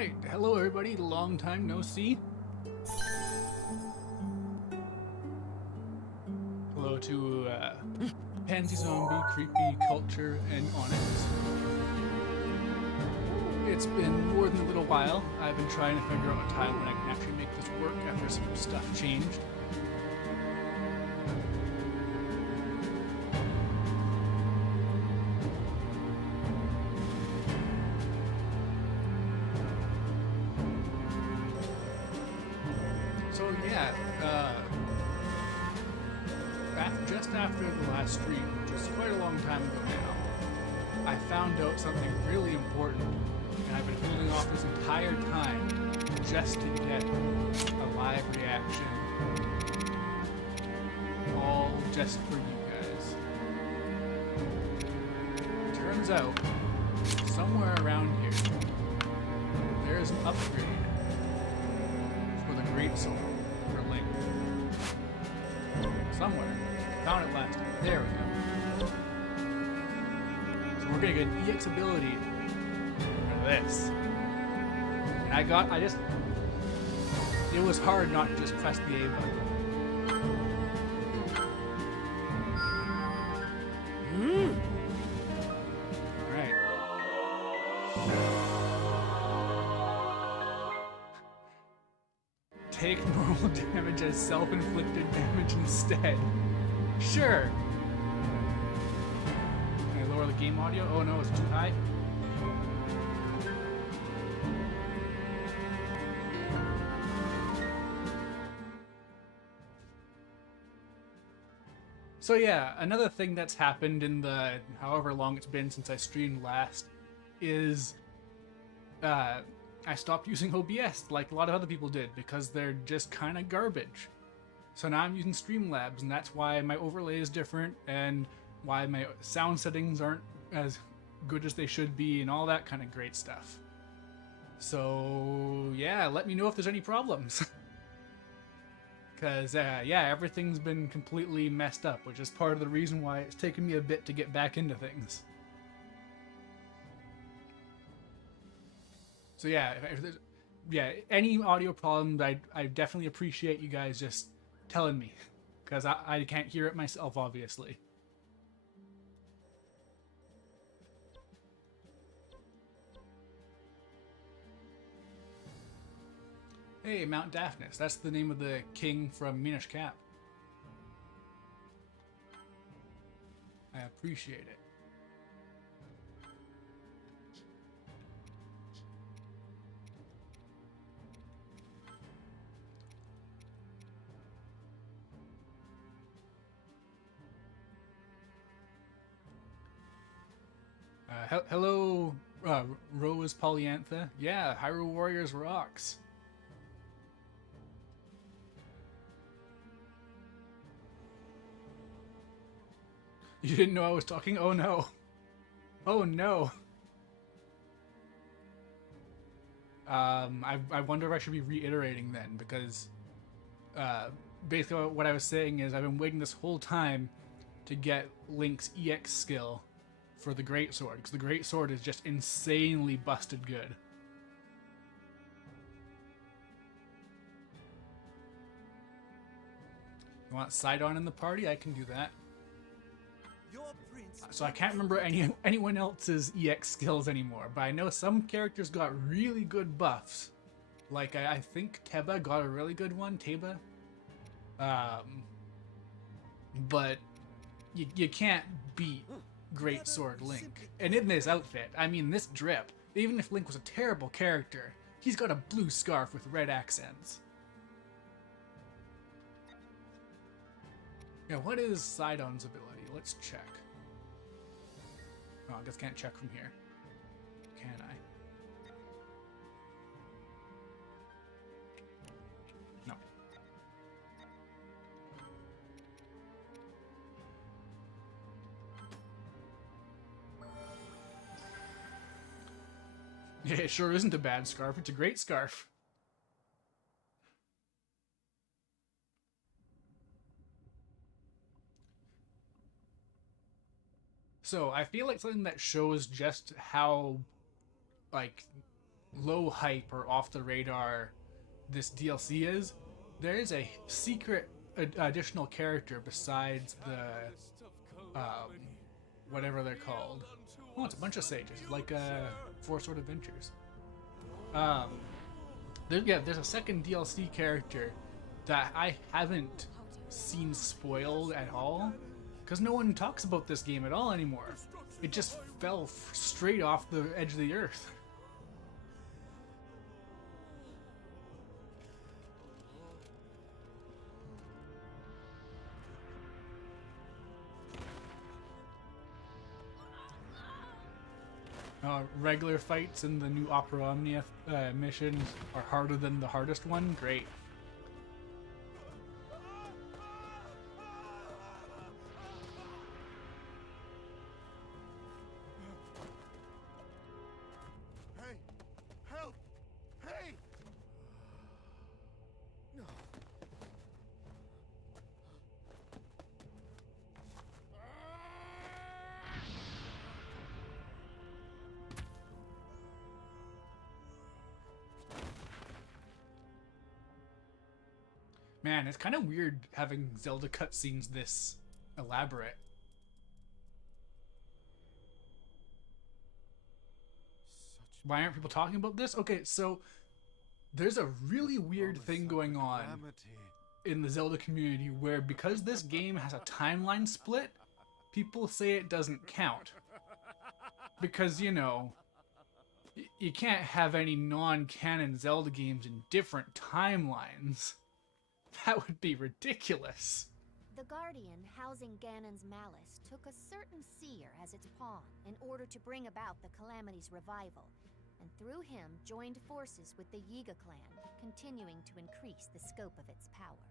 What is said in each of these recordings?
Alright, hello everybody, long time no see. Hello to Pansy Zombie, Creepy Culture, and Onyx. It's been more than a little while. I've been trying to figure out a time when I can actually make this work after some stuff changed. So yeah, just after the last stream, which is quite a long time ago now, I found out something really important, and I've been holding off this entire time just to get a live reaction, all just for you guys. Turns out, somewhere around here, there's an upgrade for the Greatsword for Link. Somewhere. Found it last time. There we go. So we're gonna get an EX ability for this. And it was hard not to just press the A button. Alright. Take normal damage as self-inflicted damage instead. Sure. Can I lower the game audio? Oh no, it's too high. So yeah, another thing that's happened in the however long it's been since I streamed last is I stopped using OBS like a lot of other people did because they're just kind of garbage. So now I'm using Streamlabs, and that's why my overlay is different and why my sound settings aren't as good as they should be and all that kind of great stuff. So yeah, let me know if there's any problems. Because yeah, everything's been completely messed up, which is part of the reason why it's taken me a bit to get back into things. So yeah, if there's any audio problems, I definitely appreciate you guys just telling me, because I can't hear it myself, obviously. Hey, Mount Daphnis, that's the name of the king from Minish Cap. I appreciate it. Hello, Rose Polyantha. Yeah, Hyrule Warriors rocks. You didn't know I was talking? Oh no. Oh no. I wonder if I should be reiterating then, because basically what I was saying is I've been waiting this whole time to get Link's EX skill for the Greatsword, because the Greatsword is just insanely busted good. You want Sidon in the party? I can do that. So I can't remember anyone else's EX skills anymore, but I know some characters got really good buffs. Like I think Teba got a really good one, Teba. But you can't beat Greatsword Link. And in this outfit, I mean this drip, even if Link was a terrible character, he's got a blue scarf with red accents. Yeah, what is Sidon's ability? Let's check. Oh, I guess can't check from here. Can I? No. Yeah, it sure isn't a bad scarf. It's a great scarf. So I feel like something that shows just how, like, low hype or off the radar this DLC is, there is a secret additional character besides the whatever they're called. Oh, it's a bunch of sages, like Four Sword Adventures. Um, there's a second DLC character that I haven't seen spoiled at all, because no one talks about this game at all anymore. It just fell straight off the edge of the earth. Regular fights in the new Opera Omnia missions are harder than the hardest one. Great. Hey! Help! Hey! No. Man, it's kind of weird having Zelda cutscenes this elaborate. Why aren't people talking about this? Okay, so there's a really weird thing going on in the Zelda community where, because this game has a timeline split, people say it doesn't count. Because, you know, you can't have any non-canon Zelda games in different timelines. That would be ridiculous. The Guardian housing Ganon's malice took a certain seer as its pawn in order to bring about the Calamity's revival, and through him joined forces with the Yiga clan, continuing to increase the scope of its power.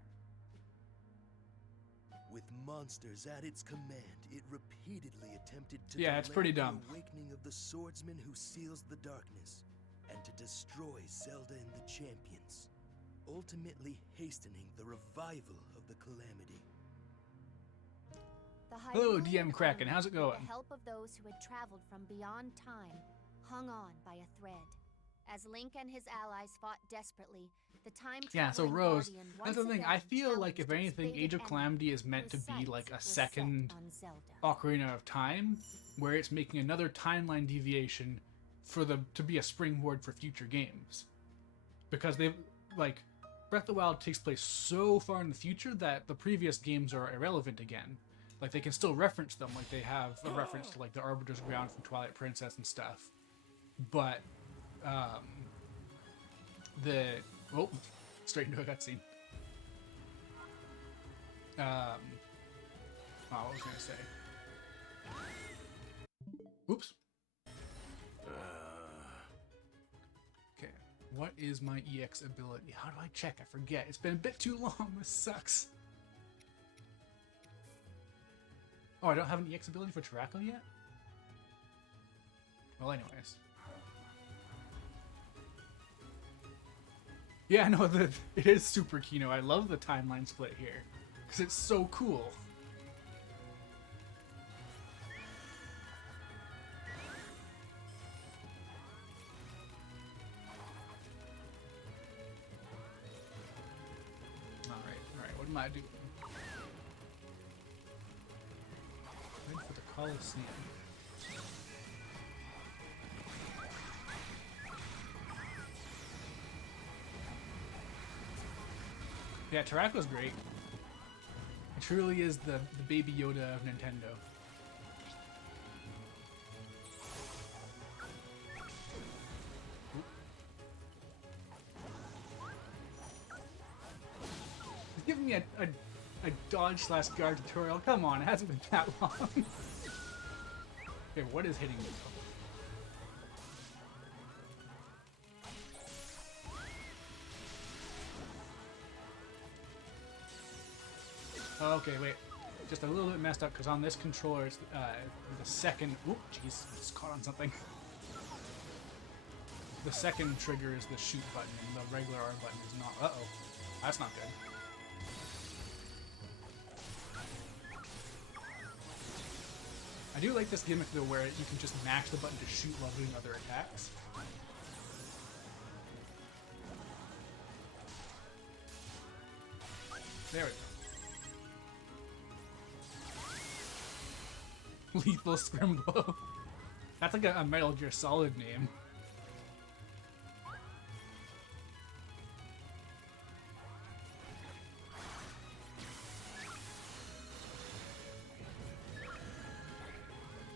With monsters at its command, it repeatedly attempted to Yeah, it's pretty dumb. the awakening of the swordsman who seals the darkness, and to destroy Zelda and the champions, ultimately hastening the revival of the Calamity. The Hello, Hyrulean DM Kraken. army, How's it with going? the help of those who had traveled from beyond time, hung on by a thread. As Link and his allies fought desperately, the time Yeah, so traveling Rose, Guardian that's once the thing. I again feel like, if challenged anything, its Age of fated Calamity is enemy, meant to whose be like a sights were set second on Zelda. Ocarina of Time, where it's making another timeline deviation for to be a springboard for future games. Because they've, like, Breath of the Wild takes place so far in the future that the previous games are irrelevant again. Like, they can still reference them, like they have a reference to, like, the Arbiter's Ground from Twilight Princess and stuff. But, oh, straight into a cutscene. What was I gonna say? Oops. Okay, what is my EX ability? How do I check? I forget. It's been a bit too long. This sucks. Oh, I don't have an EX ability for Taraco yet? Well, anyways. Yeah, no, it is super Kino. I love the timeline split here, because it's so cool. Alright, what am I doing? Wait for the Coliseum. Yeah, Taraco's great. It truly is the baby Yoda of Nintendo. He's giving me a dodge / guard tutorial. Come on, it hasn't been that long. Okay, what is hitting me? Oh, okay, wait. Just a little bit messed up because on this controller, it's, the second. Oop, jeez, just caught on something. The second trigger is the shoot button, and the regular R button is not. Uh oh, that's not good. I do like this gimmick though, where you can just mash the button to shoot while doing other attacks. There we go. Lethal Scrimblow. That's like a Metal Gear Solid name.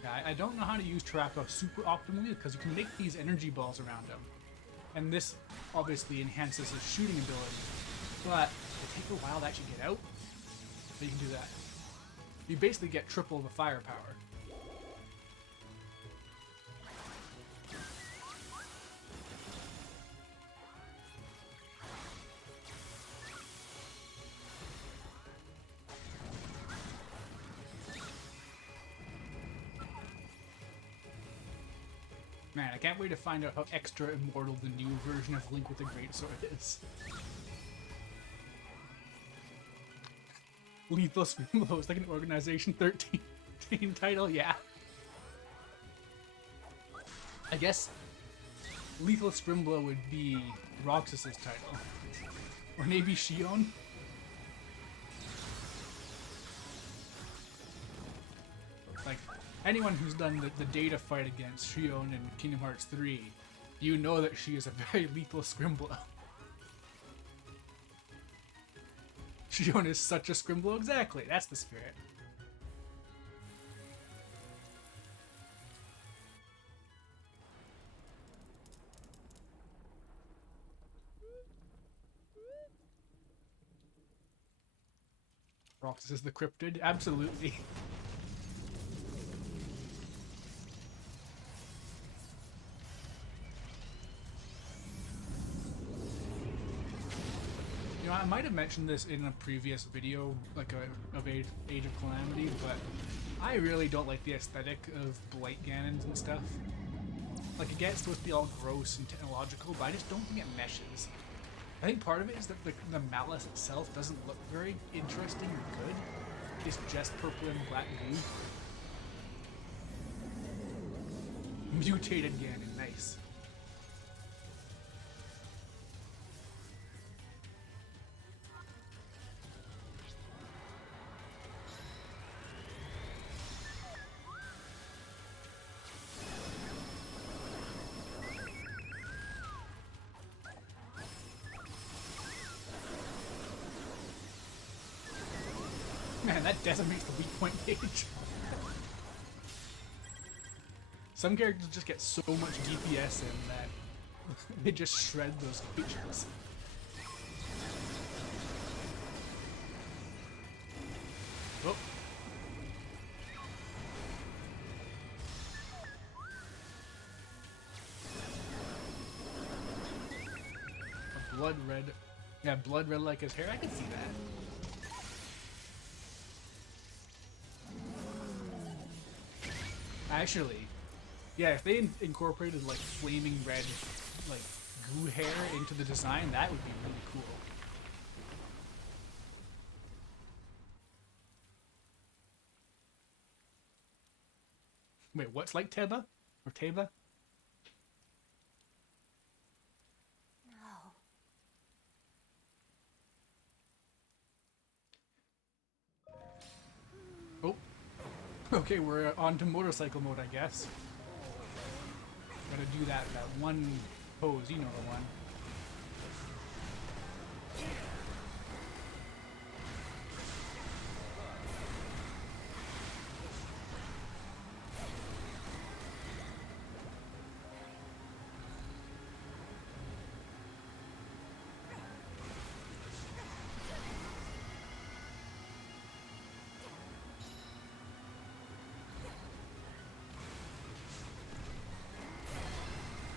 Yeah, I don't know how to use Tarako super optimally because you can make these energy balls around him. And this obviously enhances his shooting ability. But it takes a while to actually get out. But you can do that. You basically get triple the firepower. Man, I can't wait to find out how extra immortal the new version of Link with the Greatsword is. Lethal Scrimblow is like an Organization 13 title, yeah. I guess Lethal Scrimblow would be Roxas's title. Or maybe Shion? Like, anyone who's done the data fight against Shion in Kingdom Hearts 3, you know that she is a very lethal Scrimblow. Shion is such a Scrimblow, exactly, that's the spirit. Roxas is the cryptid, absolutely. You know, I might have mentioned this in a previous video, like of Age of Calamity, but I really don't like the aesthetic of Blight Ganons and stuff. Like, again, it's supposed to be all gross and technological, but I just don't think it meshes. I think part of it is that the malice itself doesn't look very interesting or good. It's just purple and black goo. Mutated Ganon, nice. Man, that decimates the weak point gauge. Some characters just get so much DPS in that they just shred those gauges. Oh. A blood red. Yeah, blood red like his hair. I can see that. Actually, yeah, if they incorporated like flaming red, like goo hair into the design, that would be really cool. Wait, what's like Teba? Or Teba? No. Oh. Okay, we're on to motorcycle mode, I guess. Gotta do that one pose, you know the one.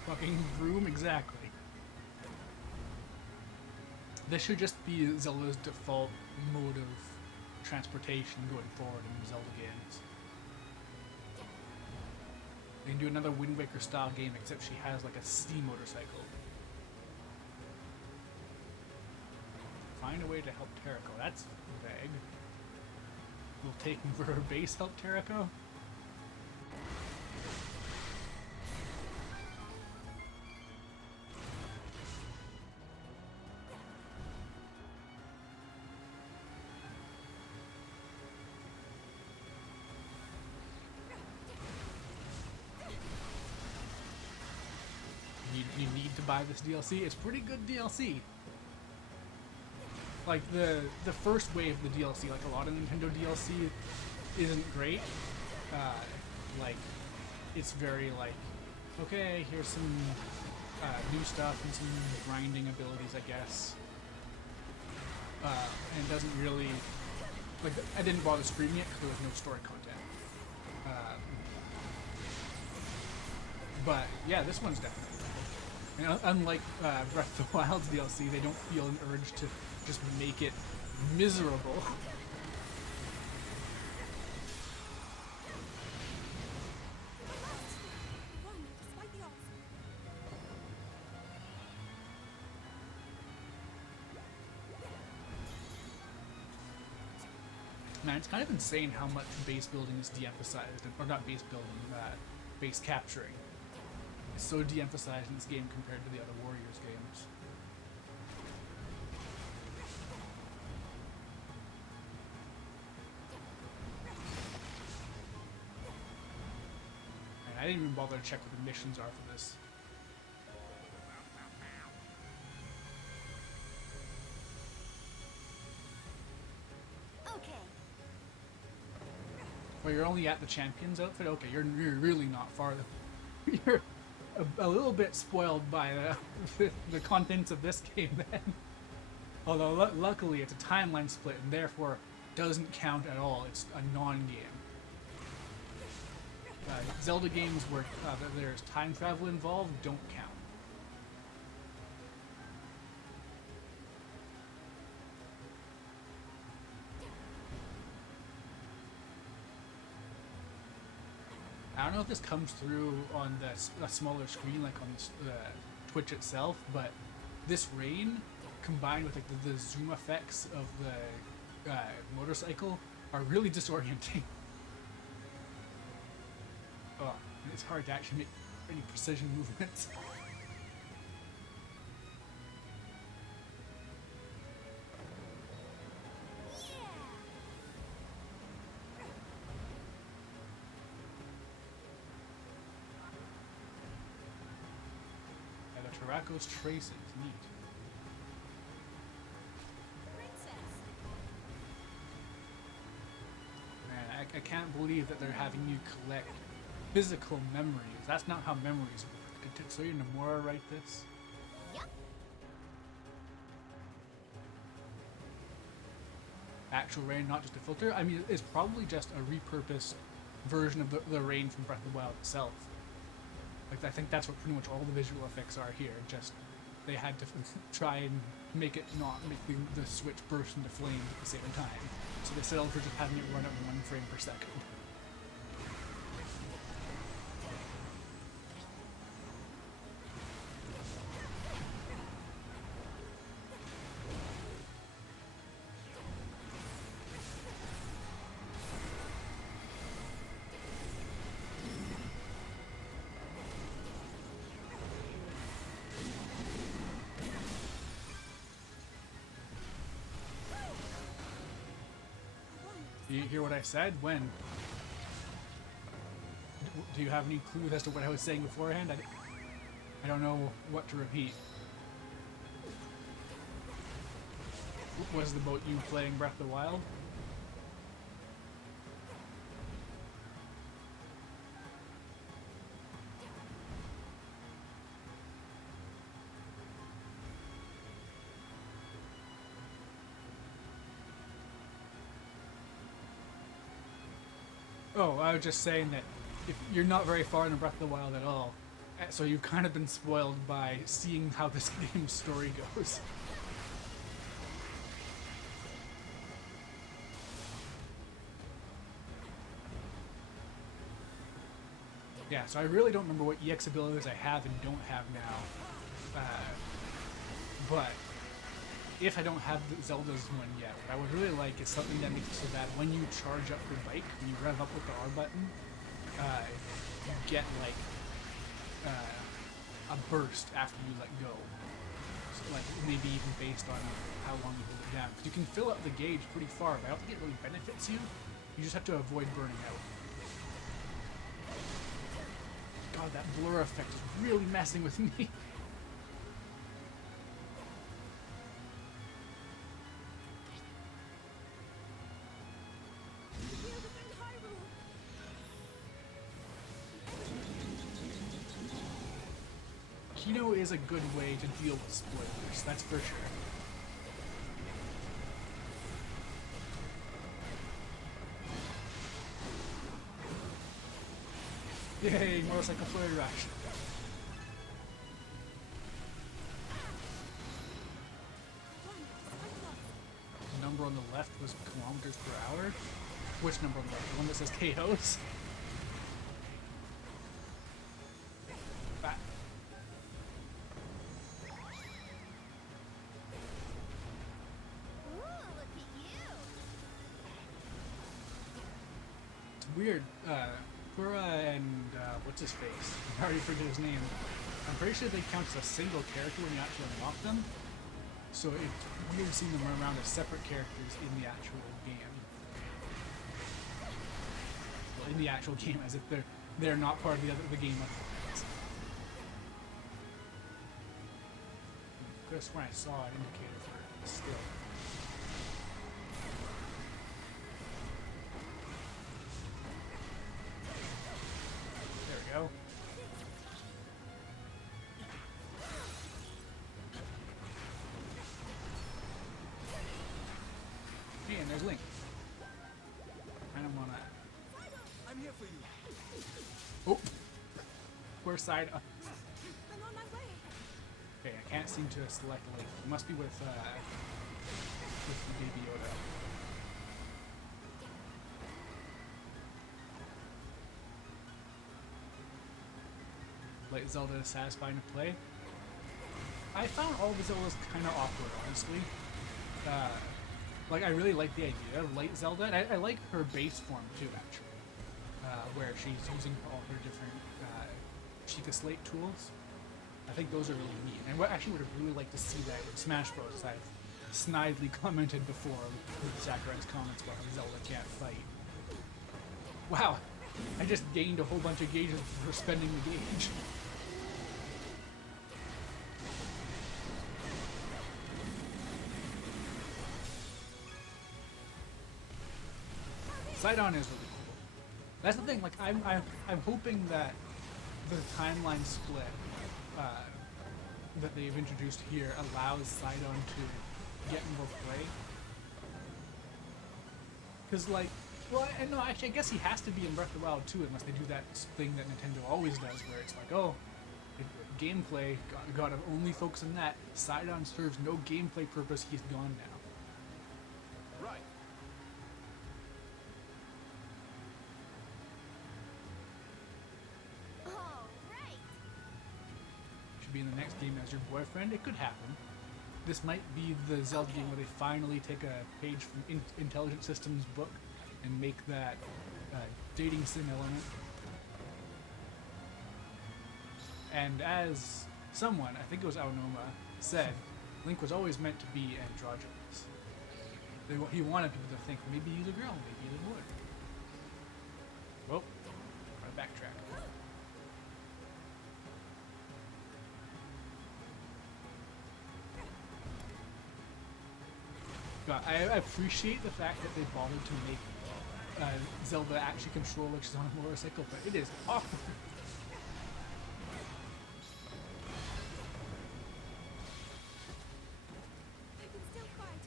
Fucking room, exactly. This should just be Zelda's default mode of transportation going forward in Zelda games. They can do another Wind Waker style game, except she has like a steam motorcycle. Find a way to help Tarako. That's vague. Will taking for her base help Tarako? buy this DLC. It's pretty good DLC. Like the first wave of the DLC, like a lot of Nintendo DLC, isn't great. Like it's very like, okay, here's some new stuff and some grinding abilities, I guess. And it doesn't really, like, I didn't bother streaming it because there was no story content. But yeah, this one's definitely cool. And unlike Breath of the Wild's DLC, they don't feel an urge to just make it miserable. Man, it's kind of insane how much base building is de-emphasized, or not base building, base capturing. It's so de-emphasized in this game compared to the other Warriors games. And I didn't even bother to check what the missions are for this. Well, you're only at the Champions outfit? Okay, you're really not far. You're a little bit spoiled by the contents of this game then. Although luckily it's a timeline split and therefore doesn't count at all. It's a non-game. Zelda games where there's time travel involved don't count. I don't know if this comes through on the smaller screen, like on the Twitch itself, but this rain, combined with like the zoom effects of the motorcycle, are really disorienting. Oh, and it's hard to actually make any precision movements. Tarako's traces, neat. Man, I can't believe that they're having you collect physical memories. That's not how memories work. Did Tetsuya Nomura write this? Yep. Actual rain, not just a filter? I mean, it's probably just a repurposed version of the rain from Breath of the Wild itself. Like, I think that's what pretty much all the visual effects are here. Just they had to try and make it not make the Switch burst into flames at the same time. So they settled for just having it run at 1 frame per second. Do you hear what I said? When? Do you have any clue as to what I was saying beforehand? I don't know what to repeat. Was the boat you playing Breath of the Wild? Oh, I was just saying that if you're not very far in Breath of the Wild at all, so you've kind of been spoiled by seeing how this game's story goes. Yeah, so I really don't remember what EX abilities I have and don't have now. But if I don't have the Zelda's one yet, what I would really like is something that makes it so that when you charge up your bike, when you rev up with the R button, you get like a burst after you let go. So, like maybe even based on how long you hold it down. Because you can fill up the gauge pretty far, but I don't think it really benefits you. You just have to avoid burning out. God, that blur effect is really messing with me. Kino is a good way to deal with spoilers, that's for sure. Yay, motorcycle flare action. The number on the left was kilometers per hour. Which number on the left? The one that says KOs? Ooh, look at you! It's weird. Kura and what's his face? I already forget his name. I'm pretty sure they count as a single character when you actually unlock them. So it's weird seeing them run around as separate characters in the actual game. Well, in the actual game, as if they're not part of the game. I could have sworn I saw an indicator for it still. There we go. Hey, and there's Link. I don't wanna. I'm here for you. Oh, where's side? I'm on my way. Okay, I can't seem to select Link. It must be with the Baby Yoda. Like Zelda is satisfying to play. I found all the Zeldas kind of awkward, honestly. Like, I really like the idea of Light Zelda, and I like her base form too, actually. Where she's using all her different Sheikah Slate tools. I think those are really neat. And I actually would have really liked to see that in Smash Bros. I've snidely commented before with Sakurai's comments about how Zelda can't fight. Wow, I just gained a whole bunch of gauges for spending the gauge. Sidon is really cool. That's the thing. Like I'm hoping that the timeline split that they've introduced here allows Sidon to get more play. Because like, well, and no, actually, I guess he has to be in Breath of the Wild too, unless they do that thing that Nintendo always does, where it's like, oh, gameplay, gotta only focus on that. Sidon serves no gameplay purpose. He's gone now. Right. All right. Should be in the next game as your boyfriend. It could happen. This might be the Zelda game where they finally take a page from Intelligent Systems' book and make that dating sim element. And as someone, I think it was Aonoma, said, Link was always meant to be androgynous. He wanted people to think maybe he's a girl, maybe he's a boy. Well, gotta backtrack. God, I appreciate the fact that they bothered to make Zelda actually control like she's on a motorcycle, but it is awkward. I can still fight.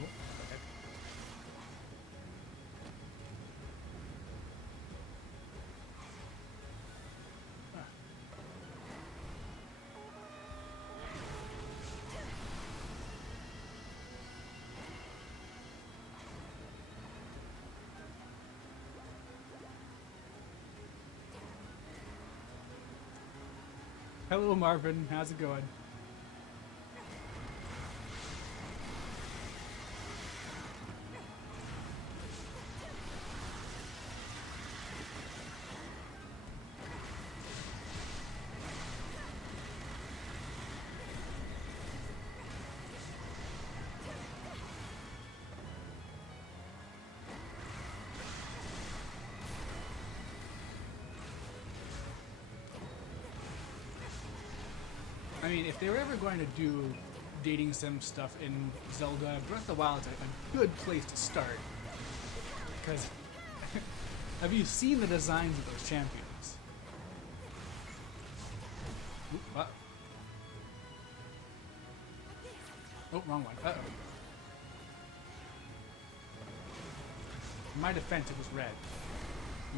Oh, okay. Hello, Marvin. How's it going? I mean, if they were ever going to do dating sim stuff in Zelda, Breath of the Wild is a good place to start. Because Have you seen the designs of those champions? Oop, oh, wrong one. Uh-oh. In my defense, it was red.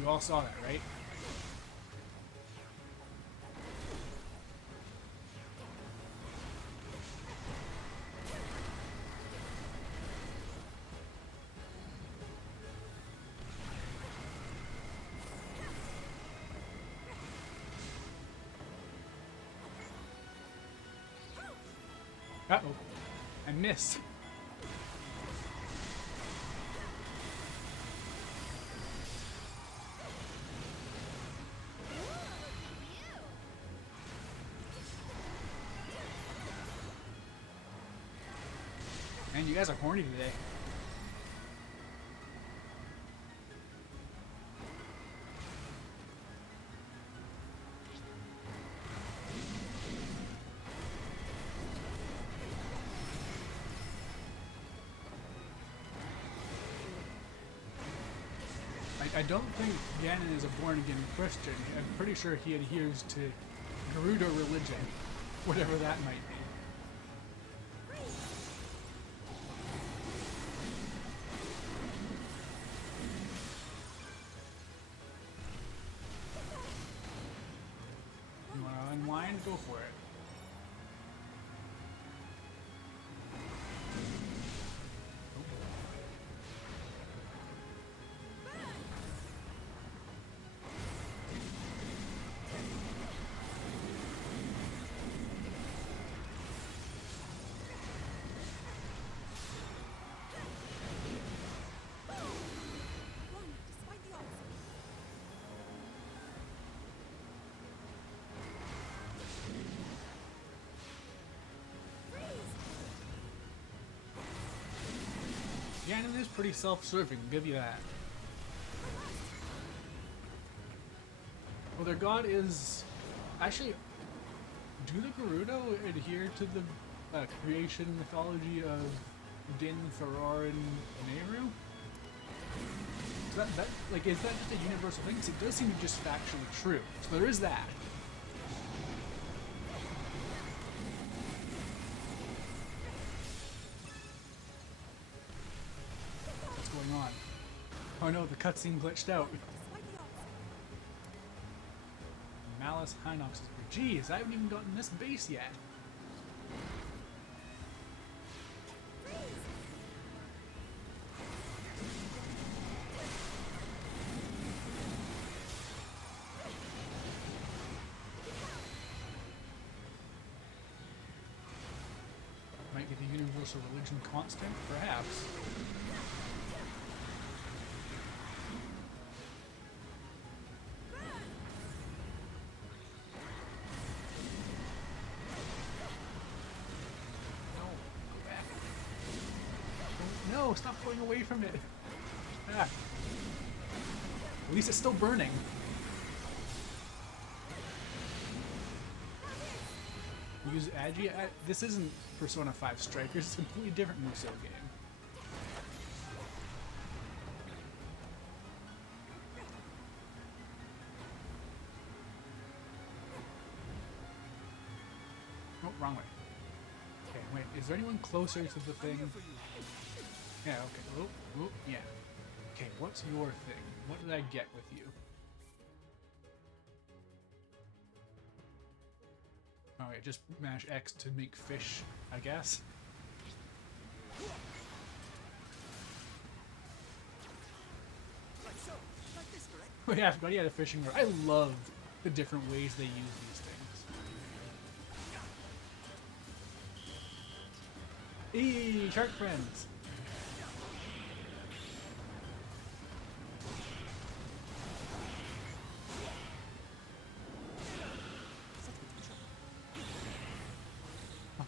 You all saw that, right? Uh-oh. I missed. Man, you guys are horny today. I don't think Ganon is a born-again Christian. I'm pretty sure he adheres to Gerudo religion, whatever that might be. You want to unwind? Go for it. Ganon is pretty self-serving, I'll give you that. Well, their god is... Actually, do the Gerudo adhere to the creation mythology of Din, Thorar, and Nehru? Is that, like, is that just a universal thing? Because it does seem to be just factually true. So there is that. On. Oh no, the cutscene glitched out. Malice Hinox is here. Jeez, I haven't even gotten this base yet. Might be the universal religion constant, perhaps. No, stop going away from it. Ah. At least it's still burning. Use Agi. This isn't Persona 5 Strikers. It's a completely different Musou game. Oh, wrong way. Okay, wait. Is there anyone closer to the thing? Yeah, okay. Oh, yeah. Okay, what's your thing? What did I get with you? Oh, yeah, just mash X to make fish, I guess. Oh yeah, I forgot he had a fishing rod. I love the different ways they use these things. Eee, shark friends!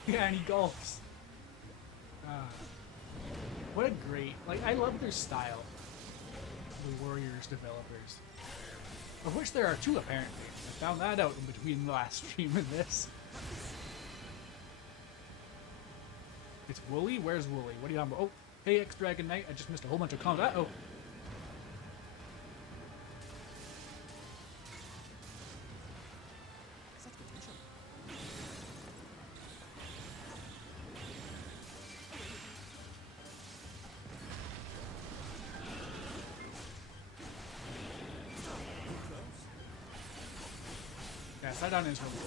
Yeah, and he golfs. What a great... Like, I love their style. The Warriors developers. Of which there are two, apparently. I found that out in between the last stream and this. It's Wooly? Where's Wooly? What are you talking about? Oh, hey, X-Dragon Knight. I just missed a whole bunch of comments. Uh-oh. Sidon is really good.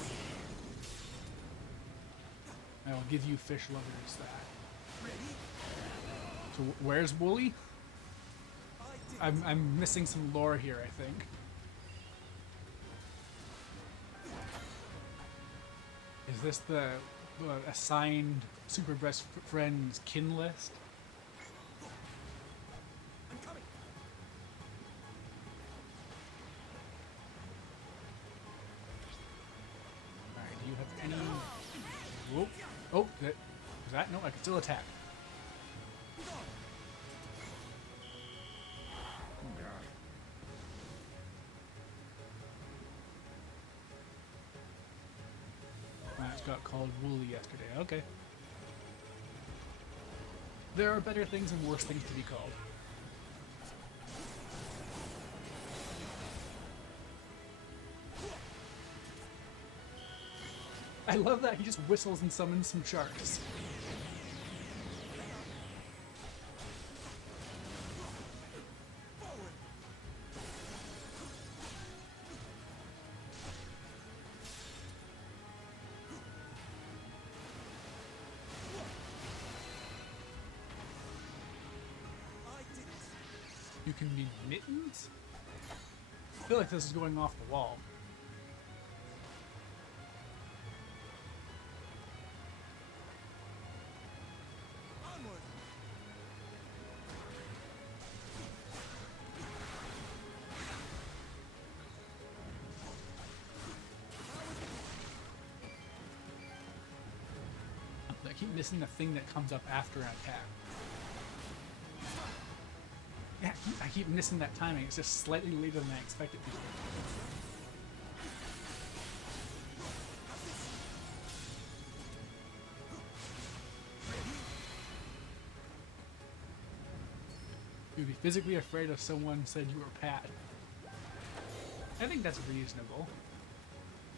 I will give you fish lovers that. So where's Wooly? I'm missing some lore here, I think. Is this the assigned super best friends kin list? I'm coming. Alright, do you have any... Whoop. Oh, is that? No, I can still attack. That got called Wooly yesterday. Okay. There are better things and worse things to be called. I love that he just whistles and summons some sharks. You can be mittens? I feel like this is going off the wall. Onward. I keep missing the thing that comes up after an attack. Yeah, I keep missing that timing. It's just slightly later than I expected to be. You'd be physically afraid if someone said you were Pat. I think that's reasonable.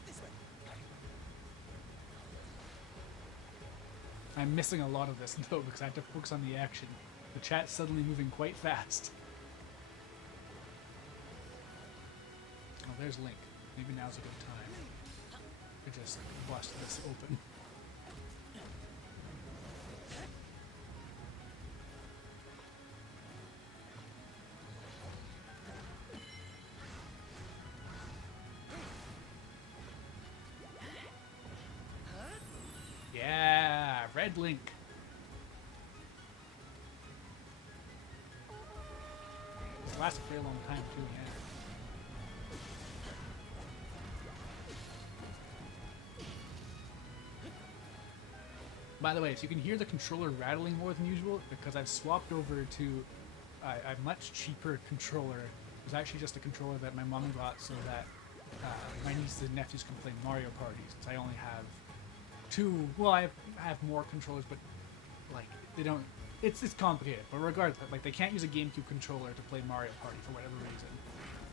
This way. I'm missing a lot of this though because I have to focus on the action. The chat's suddenly moving quite fast. Oh, there's Link. Maybe now's a good time to just bust this open. Yeah, Red Link. This lasts a very long time too, yeah. By the way, so you can hear the controller rattling more than usual because I've swapped over to a much cheaper controller. It was actually just a controller that my mom got so that my nieces and nephews can play Mario Party. Since I only have two, well, I have more controllers, but like they don't. It's complicated, but regardless, like they can't use a GameCube controller to play Mario Party for whatever reason.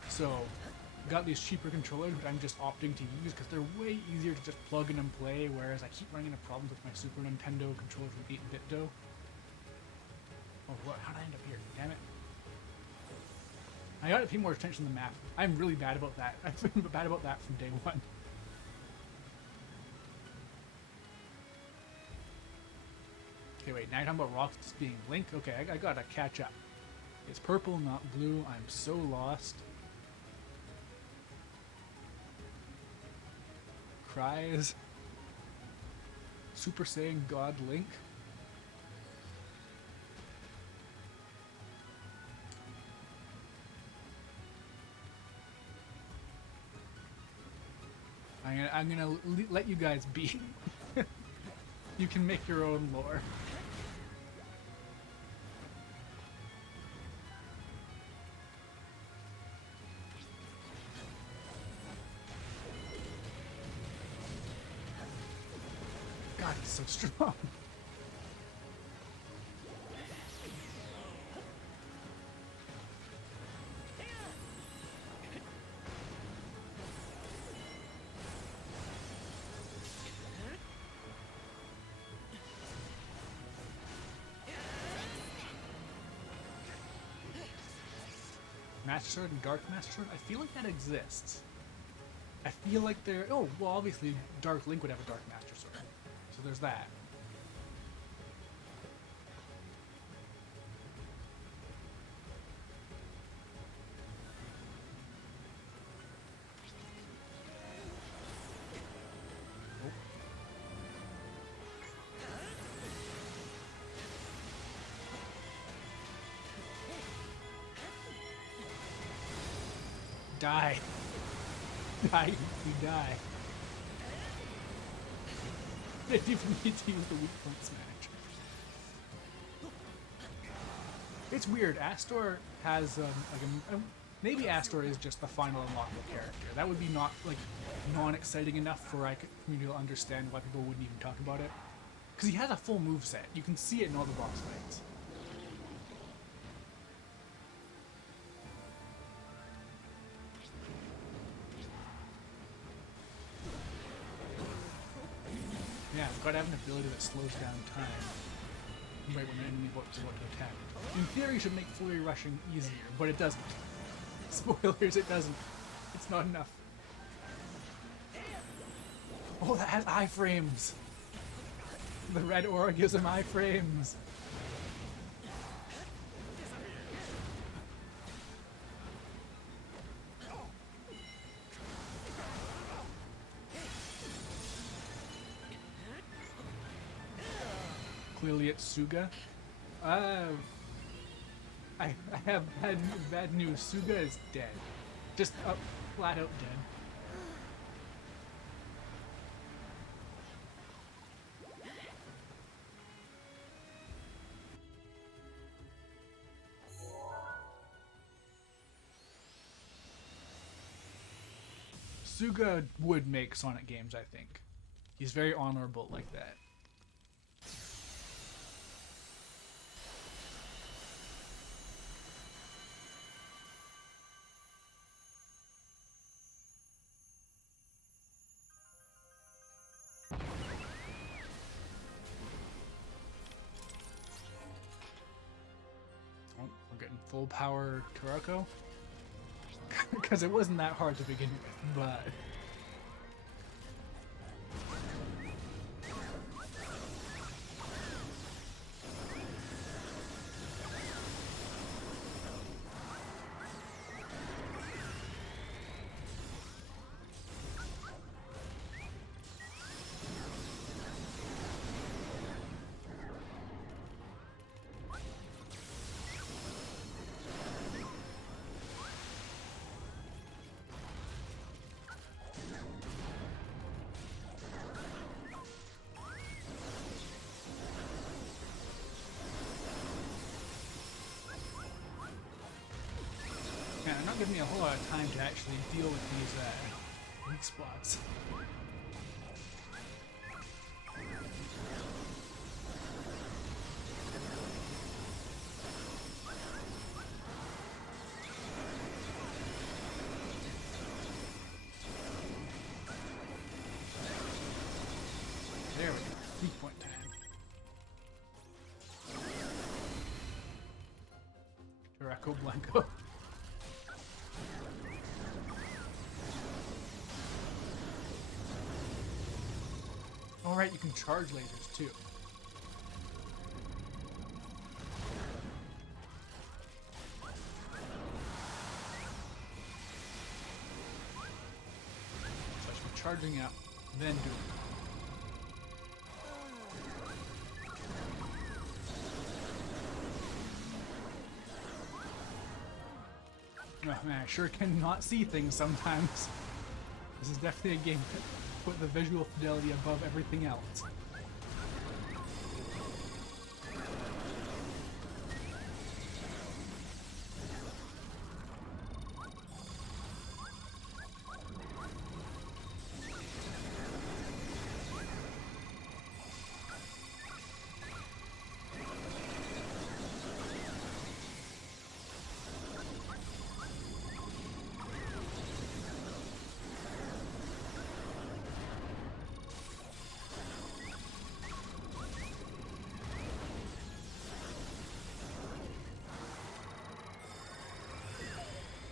So, got these cheaper controllers, which I'm just opting to use because they're way easier to just plug in and play. Whereas I keep running into problems with my Super Nintendo controller from 8-bit-do. Oh, what? How did I end up here? Damn it! I gotta pay more attention to the map. I'm really bad about that. I've been bad about that from day one. Okay, wait, now you're talking about Rock's being Link? Okay, I gotta catch up. It's purple, not blue. I'm so lost. Cries. Super Saiyan God Link. I'm gonna let you guys be. You can make your own lore. God, he's so strong. Master Sword and Dark Master Sword? I feel like that exists. I feel like they're... Oh, well, obviously Dark Link would have a Dark Master Sword. So there's that. Die. Die. We die. I didn't even need to use the weak point smash. It's weird. Astor has maybe Astor is just the final unlockable character. That would be not like non-exciting enough for me to understand why people wouldn't even talk about it. Because he has a full moveset. You can see it in all the boss fights. Yeah, I've got to have an ability that slows down time right when an enemy is about to attack. In theory, it should make flurry rushing easier, but it doesn't. Spoilers, it doesn't. It's not enough. Oh, that has iframes! The red aura gives him iframes! Clearly it's Suga. I have bad news. Suga is dead. Just flat out dead. Suga would make Sonic games, I think. He's very honorable like that. Oh, we're getting full power Kuroko. Because it wasn't that hard to begin with, but... Yeah, they're not giving me a whole lot of time to actually deal with these weak spots. There we go. Weak point time. Draco Blanco. Alright, you can charge lasers too. So I should be charging up, then doing it. Oh man, I sure cannot see things sometimes. This is definitely a game that put the visual fidelity above everything else.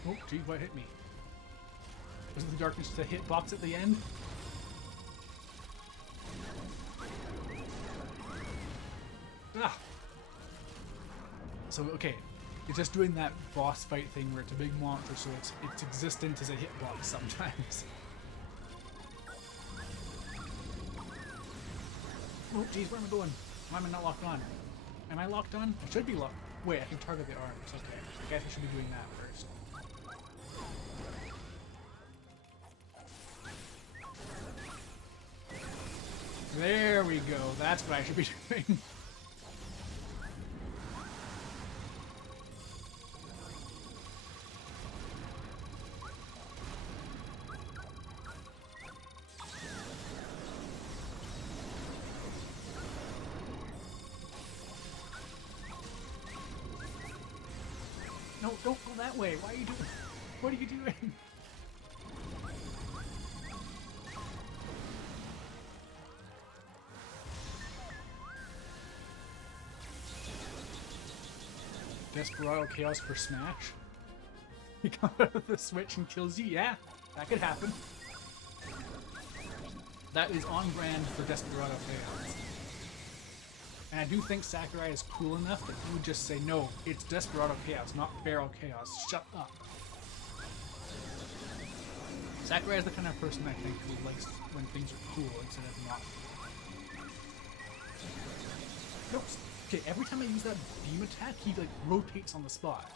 Oh, gee, what hit me? Was the darkness to hitbox at the end? Ah! So, okay. It's just doing that boss fight thing where it's a big monster, so its existence is a hitbox sometimes. Oh, jeez, where am I going? Why am I not locked on? Am I locked on? I should be locked. Wait, I can target the arms. Okay. I guess I should be doing that first. There we go. That's what I should be doing. No, don't go that way. Why are you doing? What are you doing? Desperado Chaos for Smash? He comes out of the Switch and kills you? Yeah, that could happen. That is on brand for Desperado Chaos. And I do think Sakurai is cool enough that he would just say, no, it's Desperado Chaos, not Feral Chaos. Shut up. Sakurai is the kind of person I think who likes when things are cool instead of not. Nope. Okay, every time I use that beam attack, he like rotates on the spot.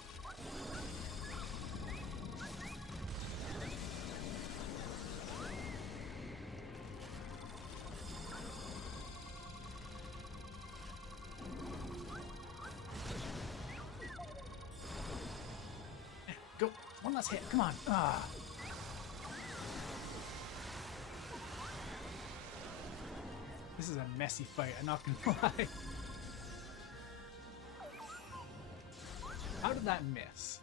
Go! One last hit, come on! Ah! This is a messy fight, I'm not gonna lie. How did that miss?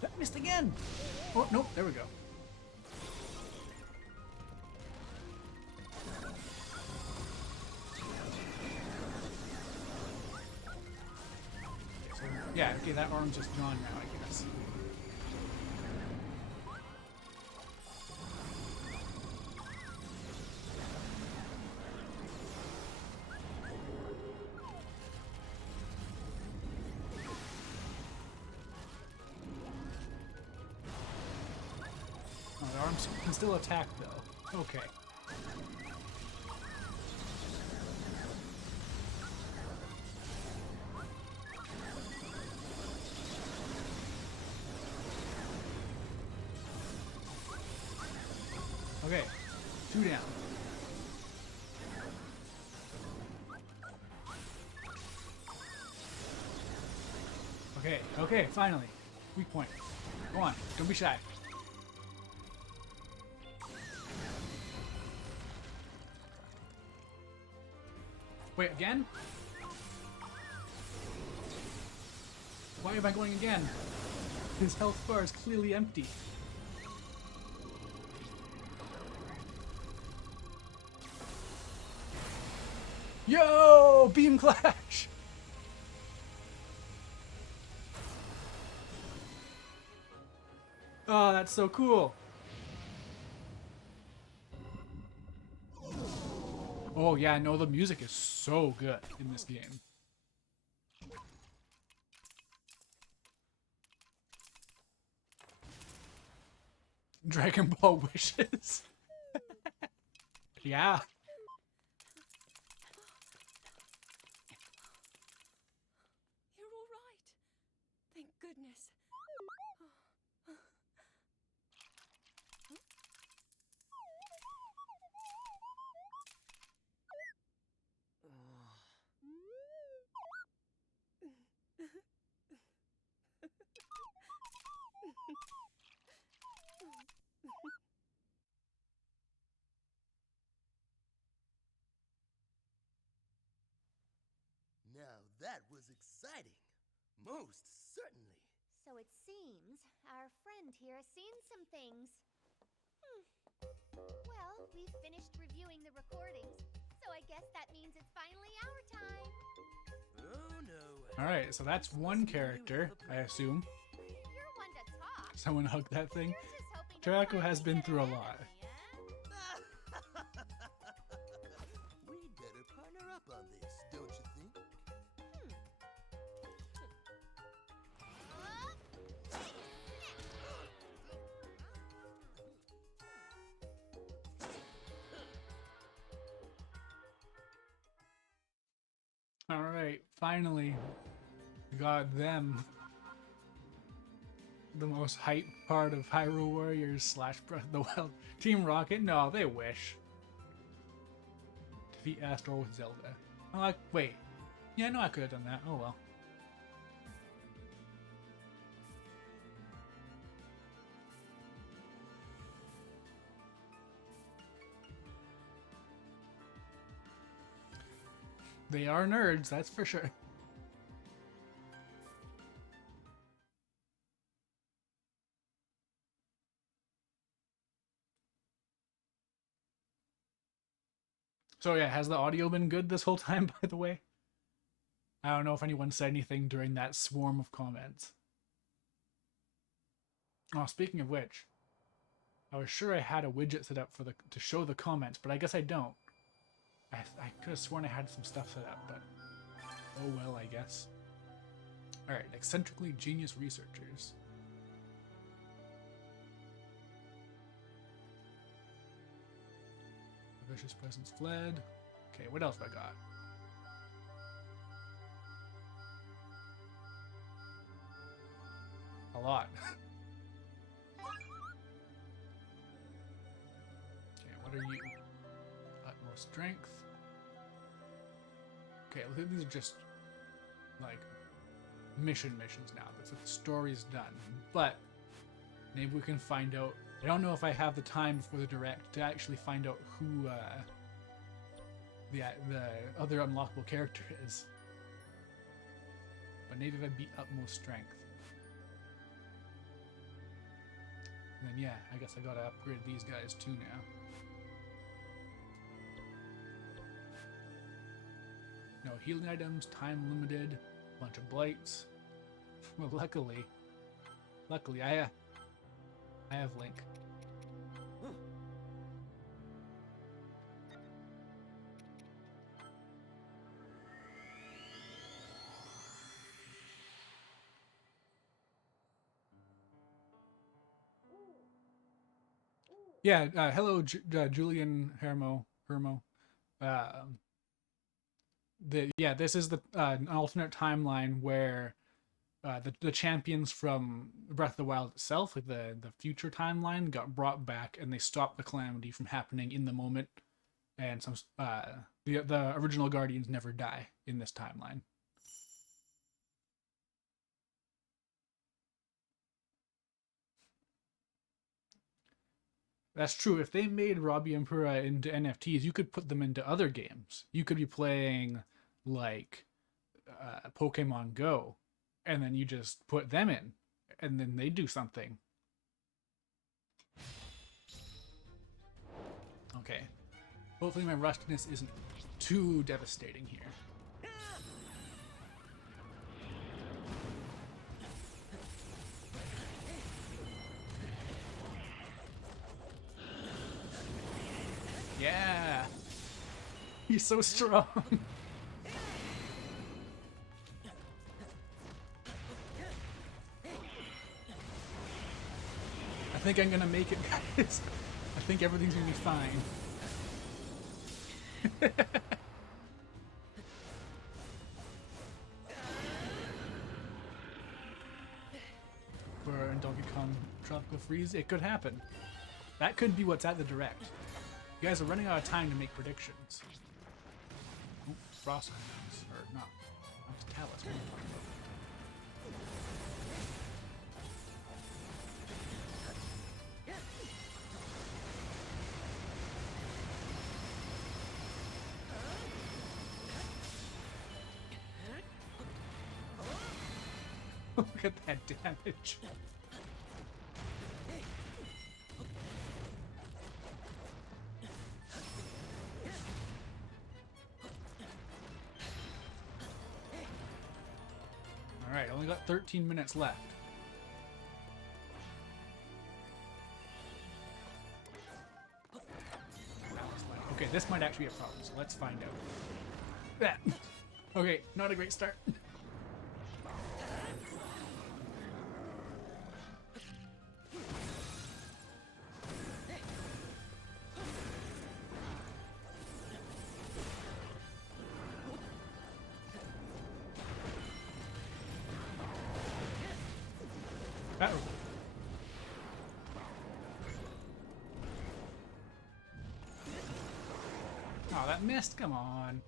That missed again! Oh, nope, there we go. Okay, so, yeah, okay, that arm's just gone now, I guess. Oh, the arms can still attack, though. Okay. Okay, 2 down. Okay, okay, finally. Weak point. Go on, don't be shy. Wait, again? Why am I going again? His health bar is clearly empty. Yo! Beam Clash! Oh, that's so cool. Oh yeah, no, the music is so good in this game. Dragon Ball wishes. Yeah. You're all right. Thank goodness. Most certainly. So it seems our friend here has seen some things. Well, we've finished reviewing the recordings, so I guess that means it's finally our time. Oh no. Alright, so that's one character, I assume. You're one to talk. Someone hugged that thing. You're just hoping to Draco finally has been get through a ahead of lot. me, huh? We'd better partner up on this, don't you think? Alright, finally. We got them. The most hype part of Hyrule Warriors / Breath of the Wild. Team Rocket? No, they wish. Defeat Astor with Zelda. Oh, wait. Yeah, I know I could have done that. Oh well. They are nerds, that's for sure. So yeah, has the audio been good this whole time, by the way? I don't know if anyone said anything during that swarm of comments. Oh, speaking of which, I was sure I had a widget set up for to show the comments, but I guess I don't. I could have sworn I had some stuff set up, but oh well, I guess. Alright, eccentrically genius researchers. The vicious presence fled. Okay, what else have I got? A lot. Okay, what are you? Utmost strength. Okay, look at these are just like missions now. That's what the story's done. But maybe we can find out. I don't know if I have the time for the direct to actually find out who the other unlockable character is. But maybe if I beat Utmost Strength. And then yeah, I guess I gotta upgrade these guys too now. No healing items, time limited, bunch of blights. Well, luckily I have Link. Yeah, hello, Julian Hermo. This is an alternate timeline where the champions from Breath of the Wild itself, like the future timeline, got brought back, and they stopped the Calamity from happening in the moment. And some the original Guardians never die in this timeline. That's true. If they made Robbie and Pura into NFTs, you could put them into other games. You could be playing like Pokemon Go, and then you just put them in, and then they do something. Okay. Hopefully my rustiness isn't too devastating here. Yeah! He's so strong! I think I'm gonna make it, guys. I think everything's gonna be fine. For Donkey Kong Tropical Freeze, it could happen. That could be what's at the direct. You guys are running out of time to make predictions. Oh, Frost Items. Or not. That's Talus. What are you talking about? Look at that damage. Alright, only got 13 minutes left. Okay, this might actually be a problem, so let's find out. That. Okay, not a great start. Uh-oh. Oh, that missed. Come on.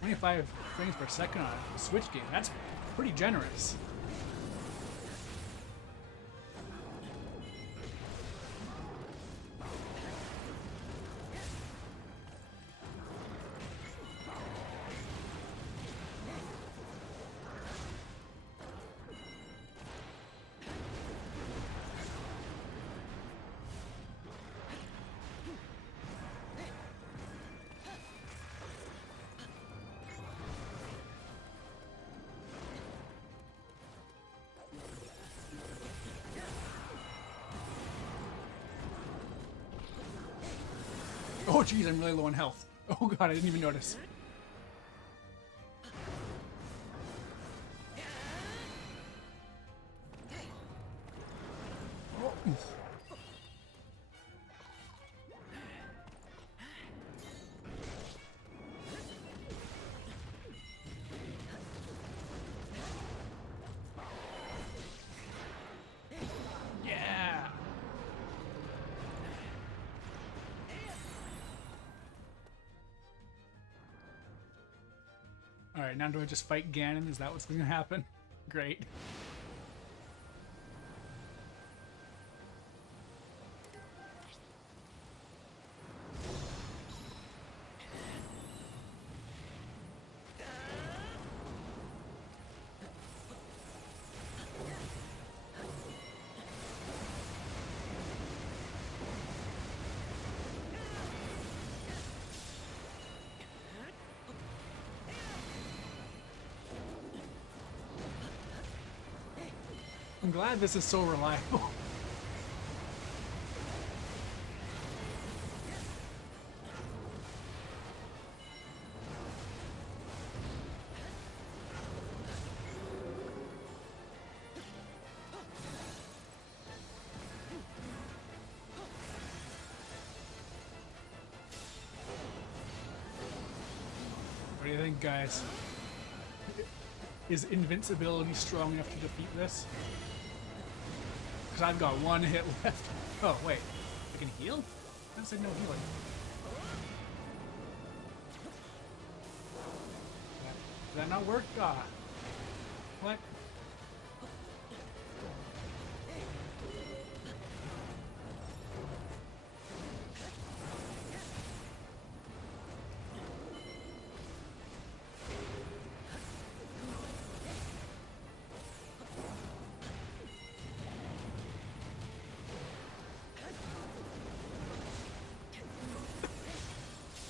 "25 frames per second on a Switch game. That's pretty generous." Oh geez, I'm really low on health. Oh god, I didn't even notice. Oh. Yeah. Alright, now do I just fight Ganon? Is that what's going to happen? Great. I'm glad this is so reliable. What do you think, guys? Is invincibility strong enough to defeat this? Because I've got one hit left. Oh, wait. I can heal? I said no healing. Did that not work? Ah. What?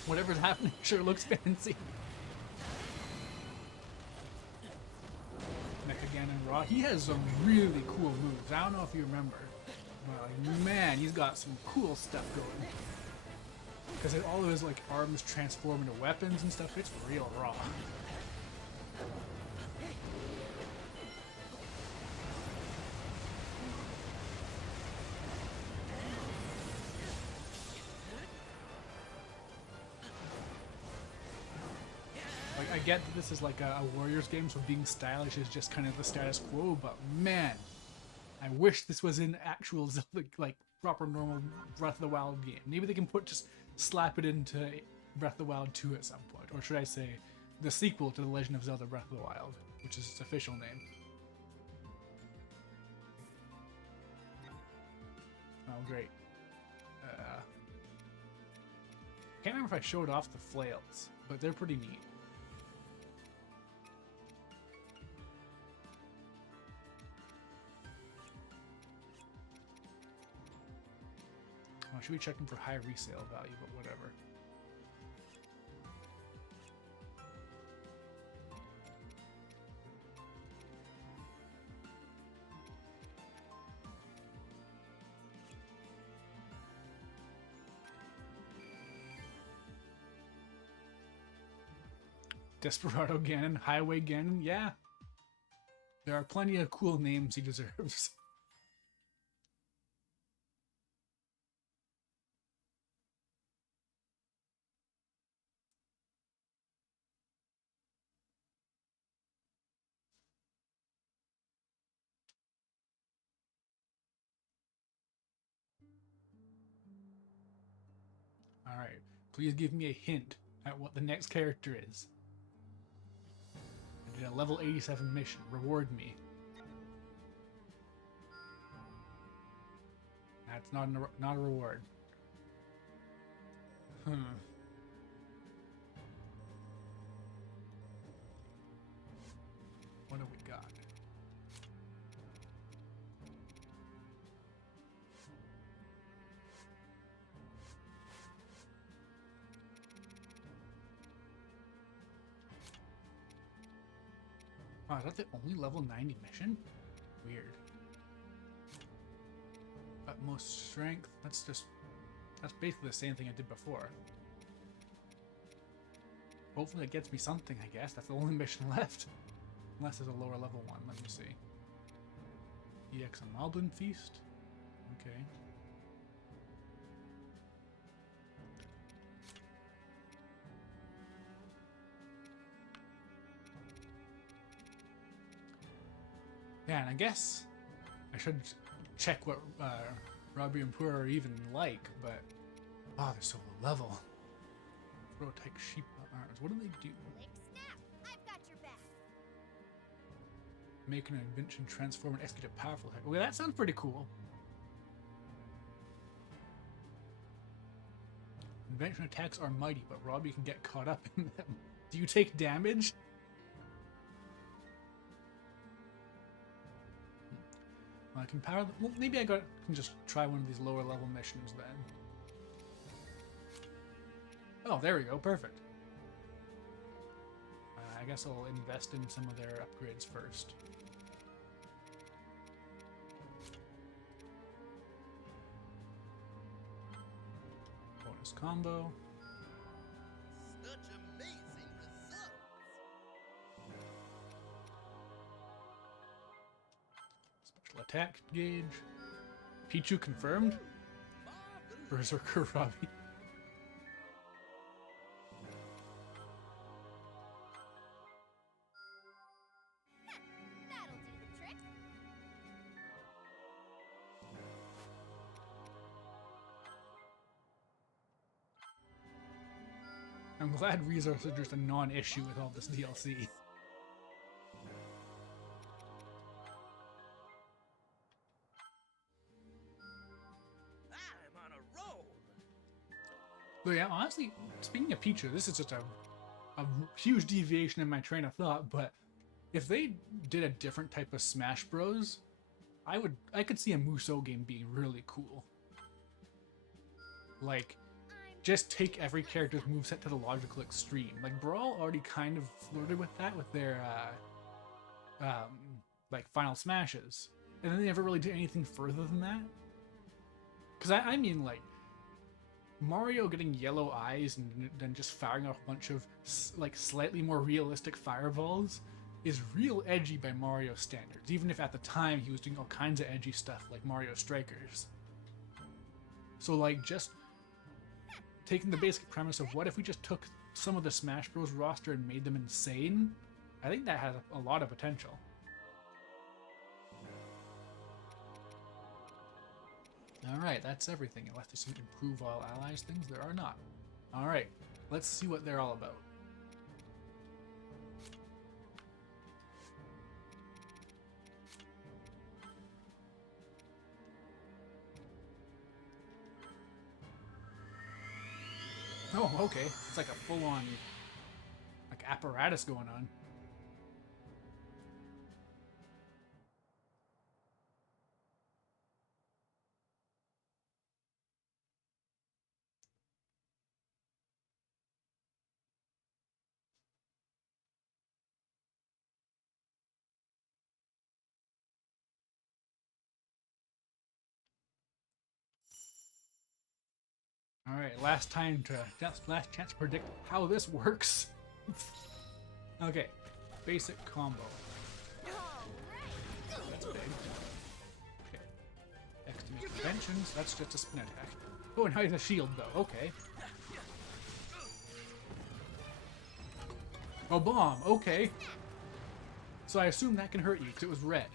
Whatever's happening sure looks fancy. Mecha Ganon Raw. He has some really cool moves. I don't know if you remember. But man, he's got some cool stuff going. Because all of his like arms transform into weapons and stuff. It's real raw. I get that this is like a Warriors game, so being stylish is just kind of the status quo, but man, I wish this was in actual Zelda, like proper normal Breath of the Wild game. Maybe they can just slap it into Breath of the Wild 2 at some point, or should I say, the sequel to The Legend of Zelda Breath of the Wild, which is its official name. Oh, great. Can't remember if I showed off the flails, but they're pretty neat. Oh, I should be checking for high resale value, but whatever. Desperado Ganon, Highway Ganon, yeah. There are plenty of cool names he deserves. Alright, please give me a hint at what the next character is. I did a level 87 mission. Reward me. That's not a reward. What do we got? Oh, is that the only level 90 mission? Weird. Utmost strength. That's basically the same thing I did before. Hopefully it gets me something, I guess. That's the only mission left. Unless there's a lower level one. Let me see. EX a Moblin Feast? Okay. Yeah, and I guess I should check what Robbie and Pura are even like, but oh, they're so low level. Protect sheep arms. What do they do? Lick snap! I've got your back. Make an invention, transform, and execute a powerful attack. Okay, that sounds pretty cool. Invention attacks are mighty, but Robbie can get caught up in them. Do you take damage? I can power them. Well, maybe I can just try one of these lower level missions then. Oh, there we go. Perfect. I guess I'll invest in some of their upgrades first. Bonus combo. Such amazing results! Special attack gauge. Pichu confirmed. Berserker Robbie. That'll do the trick. I'm glad resources are just a non-issue with all this DLC. I'm on a roll! But yeah, honestly, speaking of Pichu, this is just a huge deviation in my train of thought, but if they did a different type of Smash Bros, I could see a Musou game being really cool. Like, just take every character's moveset to the logical extreme. Like, Brawl already kind of flirted with that with their, like, Final Smashes. And then they never really did anything further than that. Because I mean, like, Mario getting yellow eyes and then just firing off a bunch of, like, slightly more realistic fireballs is real edgy by Mario standards, even if at the time he was doing all kinds of edgy stuff like Mario Strikers. So, like, just taking the basic premise of what if we just took some of the Smash Bros roster and made them insane, I think that has a lot of potential. Alright, that's everything. Unless there's some improve all allies things, there are not. Alright, let's see what they're all about. Oh, okay. It's like a full-on, like, apparatus going on. All right, last chance to predict how this works. Okay, basic combo. That's big. Okay, X to make inventions. That's just a spin attack. Oh, now he has a shield though. Okay. Oh, bomb. Okay. So I assume that can hurt you because it was red.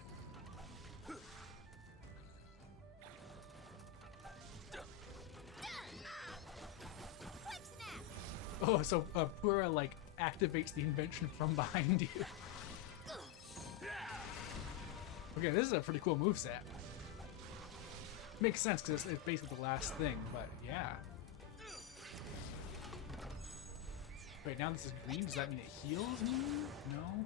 Oh, so Pura, like, activates the invention from behind you. Okay, this is a pretty cool moveset. Makes sense, because it's basically the last thing, but yeah. Wait, now this is green? Does that mean it heals me? No?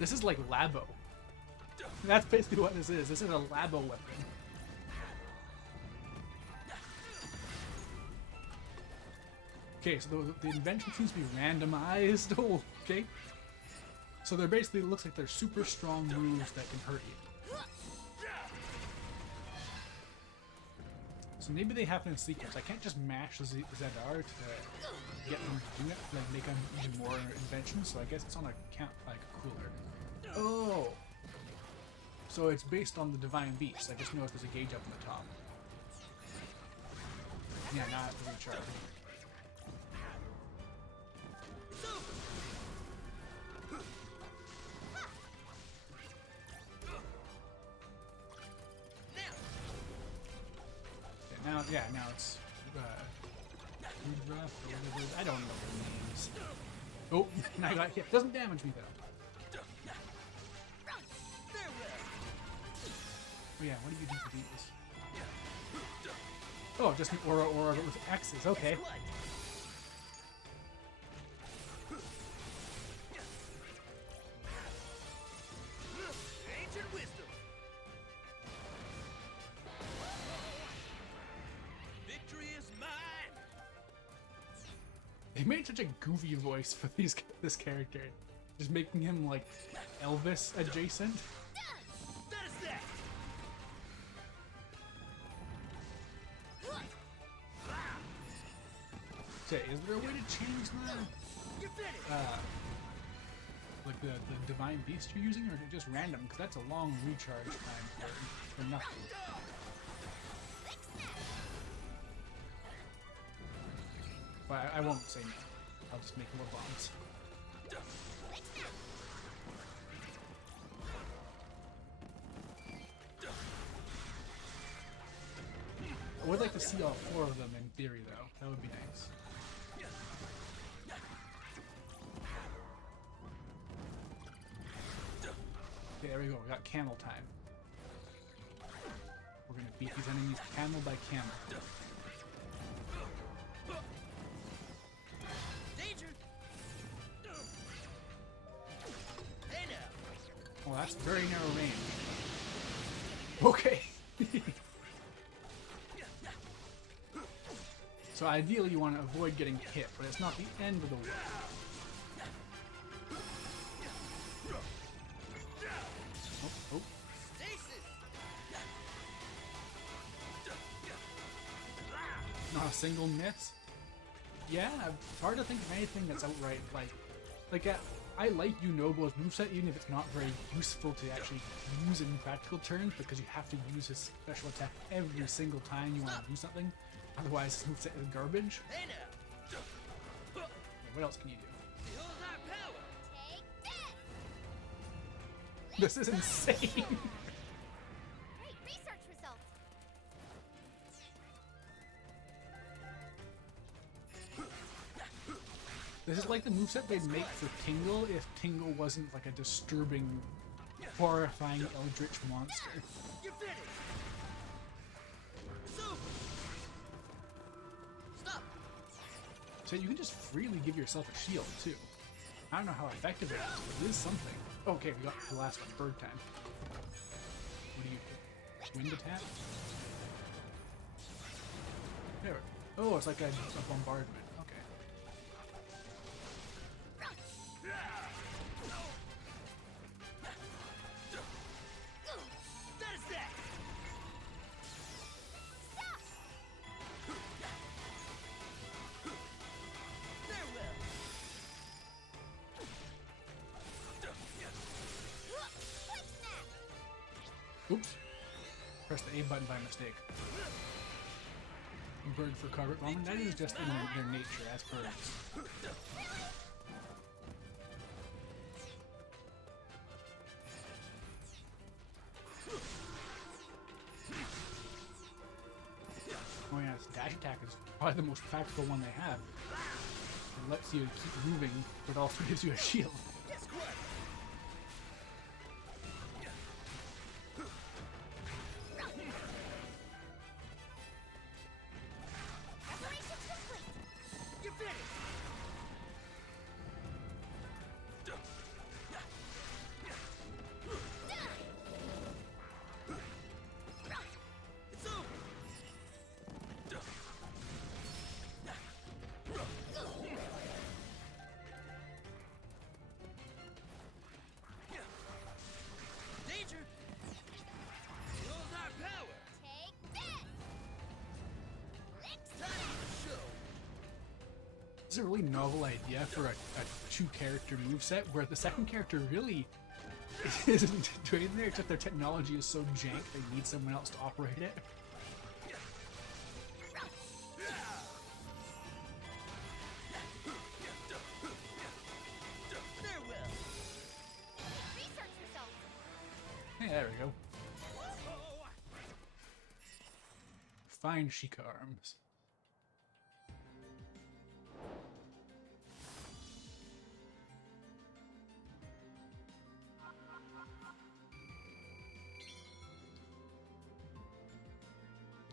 This is like Labo. That's basically what this is. This is a Labo weapon. Okay, so the invention seems to be randomized. Oh, okay. So they're basically, it looks like they're super strong moves that can hurt you. So maybe they happen in sequence. I can't just mash the ZR to get them to do it, like make them even more inventions. So I guess it's on a count, like cooler. Oh. So it's based on the Divine Beast. I just noticed there's a gauge up on the top. Yeah, now I have to recharge. Yeah, now it's I don't know their names. Oh, now I got hit. Doesn't damage me though. Oh yeah, what do you do for these? Oh, just an aura with X's. Okay. They made such a goofy voice for this character, just making him like Elvis adjacent. Okay, is there a way to change the like the Divine Beast you're using, or is it just random? Because that's a long recharge time for nothing. But I won't say no. I'll just make more bombs. I would like to see all 4 of them in theory, though. That would be nice. Okay, there we go. We got camel time. We're gonna beat these enemies camel by camel. Well, that's very narrow range. Okay. So ideally you want to avoid getting hit, but it's not the end of the world. Oh, oh. Not a single miss? Yeah, it's hard to think of anything that's outright I like Yunobo's moveset, even if it's not very useful to actually use in practical terms, because you have to use his special attack every single time you want to do something. Otherwise, his moveset is garbage. Okay, what else can you do? This is insane. Great research results. This is like the moveset they'd make for Tingle if Tingle wasn't like a disturbing, horrifying eldritch monster. You're finished. Super. Stop. So you can just freely give yourself a shield too. I don't know how effective it is, but it is something. Okay, we got the last one, bird time. What do you do? Wind attack? There. Oh, it's like a bombardment. Okay. That is that. Farewell. Quick snap. Oops. Pressed the A button by mistake. Bird for carpet bombing. That is just in their nature as birds. Oh yeah, its dash attack is probably the most practical one they have. It lets you keep moving, but also gives you a shield. Guess what? Preparation complete. You're finished. It's over. Danger. Hold our power. Take that. Let's Time for the show. It's a really novel idea for a two-character moveset where the second character really isn't doing anything except their technology is so jank they need someone else to operate it. Farewell. research results. Hey, there we go. Fine Sheikah arms.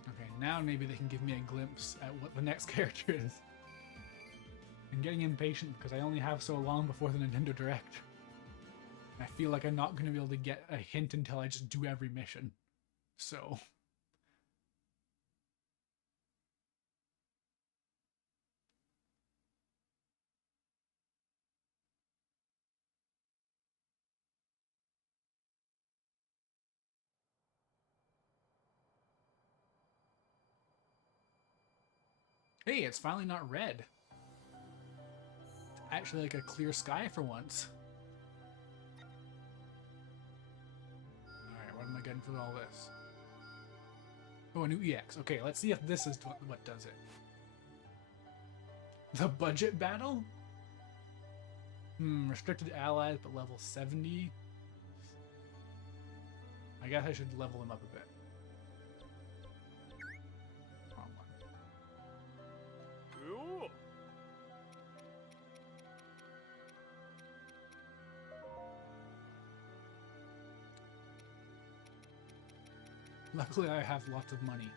Okay, now maybe they can give me a glimpse at what the next character is. I'm getting impatient because I only have so long before the Nintendo Direct. I feel like I'm not going to be able to get a hint until I just do every mission. So... Hey, it's finally not red. It's actually like a clear sky for once. Alright, what am I getting for all this? Oh, a new EX. Okay, let's see if this is what does it. The budget battle? Restricted allies, but level 70. I guess I should level them up a bit. Wrong one. Luckily, I have lots of money.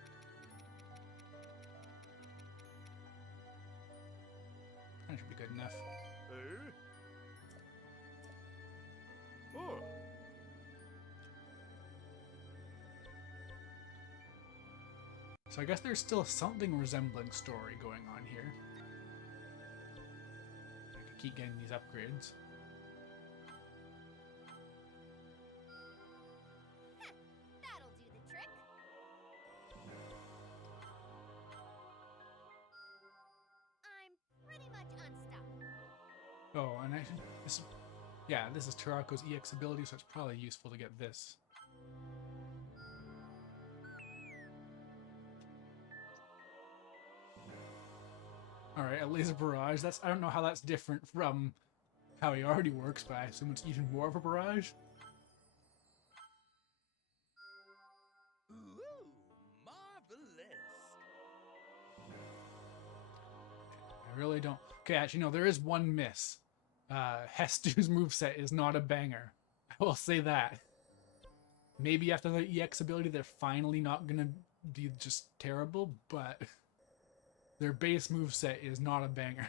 That should be good enough. So I guess there's still something resembling story going on here. I can keep getting these upgrades. That'll do the trick. I'm pretty much unstoppable. Oh, and I should... this is Tarako's EX ability, so it's probably useful to get this. Alright, a laser barrage. I don't know how that's different from how he already works, but I assume it's even more of a barrage. I really don't. Okay, actually, no, there is one miss. Hestu's moveset is not a banger. I will say that. Maybe after the EX ability, they're finally not gonna be just terrible, but their base moveset is not a banger.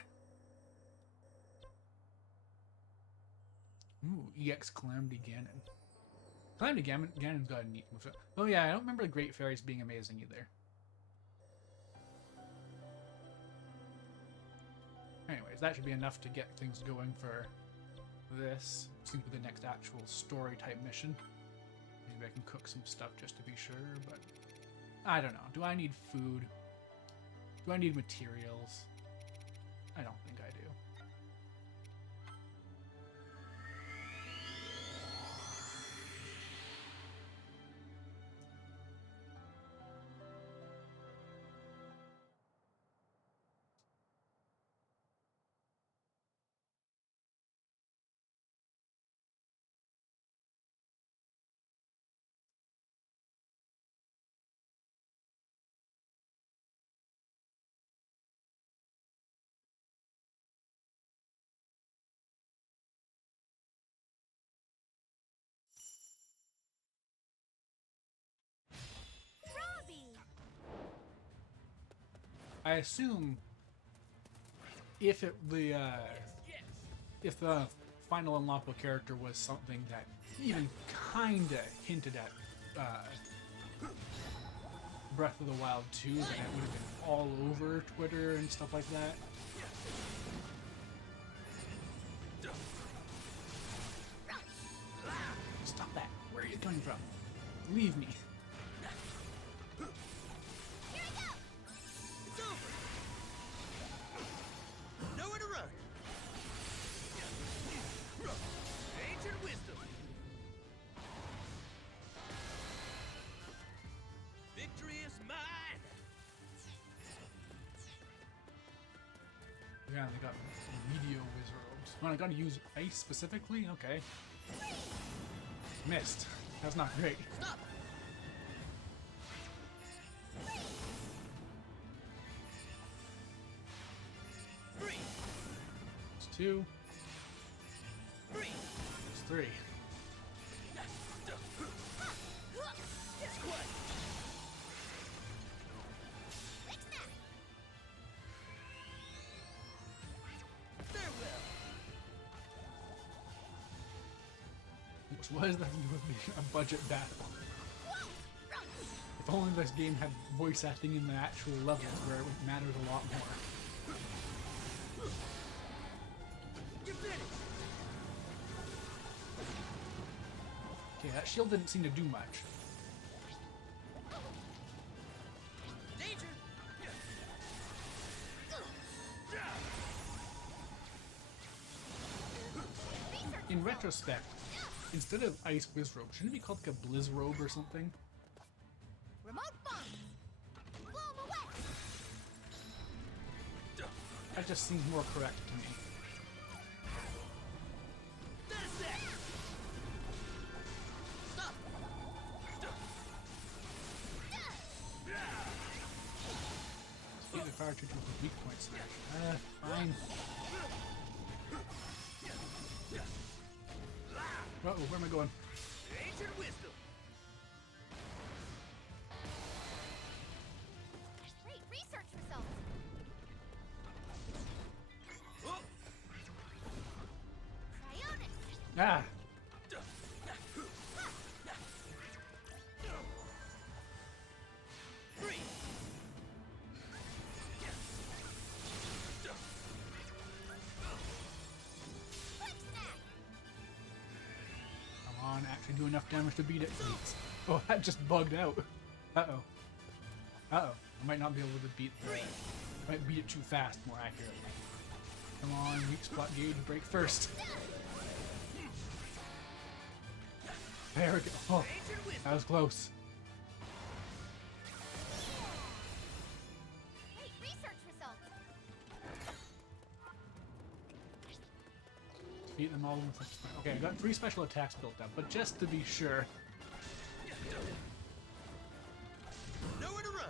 Ooh, EX Calamity Ganon. Calamity Ganon's got a neat moveset. Oh yeah, I don't remember the Great Fairies being amazing either. Anyways, that should be enough to get things going for this. Seems to be the next actual story type mission. Maybe I can cook some stuff just to be sure, but I don't know. Do I need food? Do I need materials? I don't think I do. Robbie! I assume if the final unlockable character was something that even kinda hinted at Breath of the Wild 2, then it would have been all over Twitter and stuff like that. Stop that! Where are you coming from? Leave me. Yeah, they got Meteor Wizards. Well, I gotta use ice specifically? Okay. Missed. That's not great. Stop! It's 2. It's 3. What does that do with being a budget battle? If only this game had voice acting in the actual levels where it matters a lot more. Okay, that shield didn't seem to do much. In retrospect, instead of Ice Wizrobe, shouldn't it be called like a Blizzrobe or something? Remote bomb! Blow 'em away! That just seems more correct to me. Speed the fire trigger with weak point slash. Fine. Uh-oh, where am I going? Ancient wisdom. Great research results! Cryonis! Ah! Actually do enough damage to beat it, please. Oh, that just bugged out. Uh-oh. Uh-oh. I might not be able to beat the... I might beat it too fast, more accurately. Come on, weak spot gauge, break first. There we go. Oh, that was close. Great research results! Beat them all with... Okay, I got 3 special attacks built up, but just to be sure. Nowhere to run.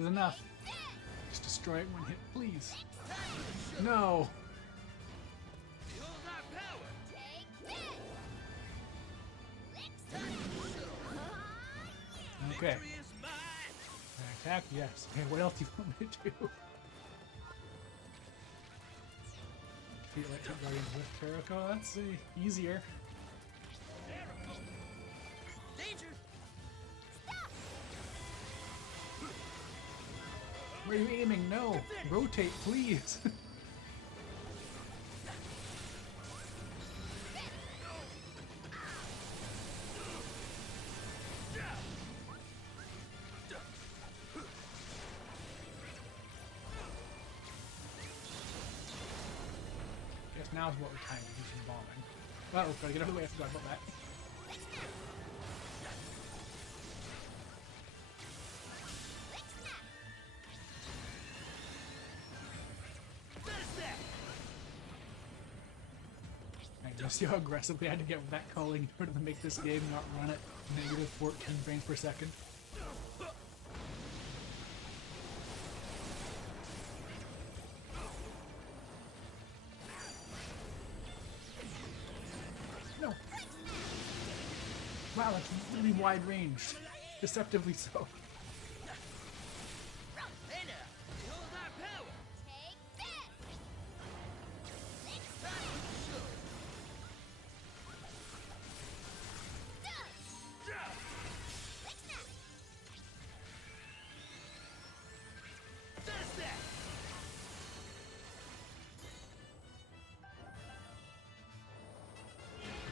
is enough. Just destroy it in one hit, please. No. Behold our power! Okay. Victory is mine! Attack, yes. Okay, what else do you want me to do? Defeat Electric Guardians with Terraco, that's easier. Danger! Where are you aiming? No! Rotate, please! Guess now's what we're time to do some bombing. Well, gotta get out of the way, I forgot about that. I just see how aggressively I had to get with that calling in order to make this game not run at negative 14 frames per second. No! Wow, that's really wide ranged. Deceptively so. Hey now! Behold our power! Time to show! That's that!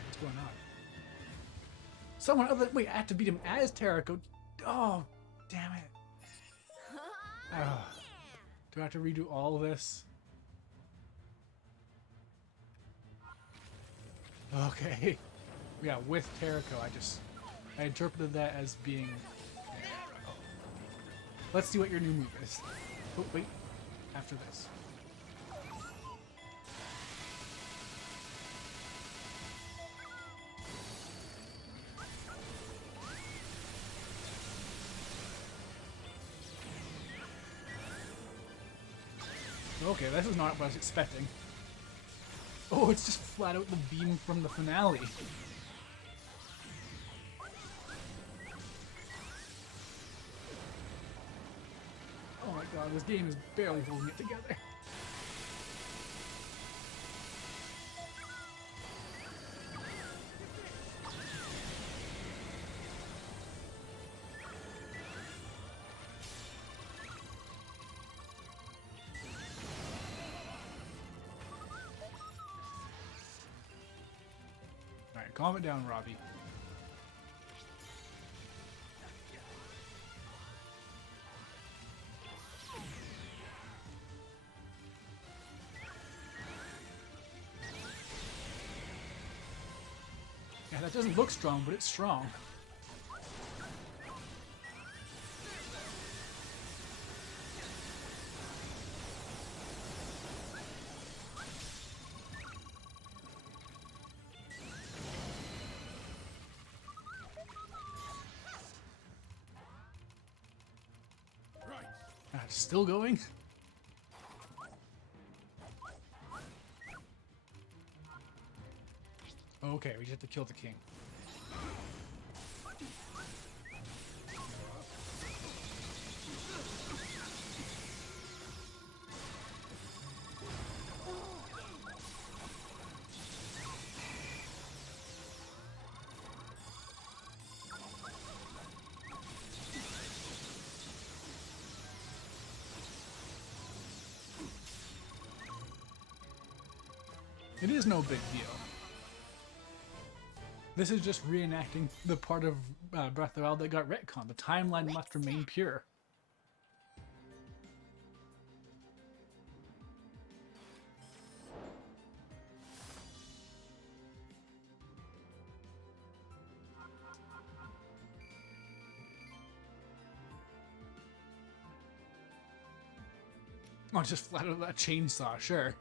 What's going on? Someone other. Wait, I have to beat him as Terraco. Oh, damn it. Oh. Do I have to redo all this? Okay. Yeah, with Terraco, I interpreted that as being. Oh. Let's see what your new move is. Oh, wait. After this. Okay, this is not what I was expecting. Oh, it's just flat out the beam from the finale. Oh my god, this game is barely holding it together. Alright, calm it down, Robbie. Yeah, that doesn't look strong, but it's strong. Right! It's still going? Okay, we just have to kill the king. It is no big deal. This is just reenacting the part of Breath of the Wild that got retconned. The timeline must remain pure. Oh, just flat out that chainsaw, sure.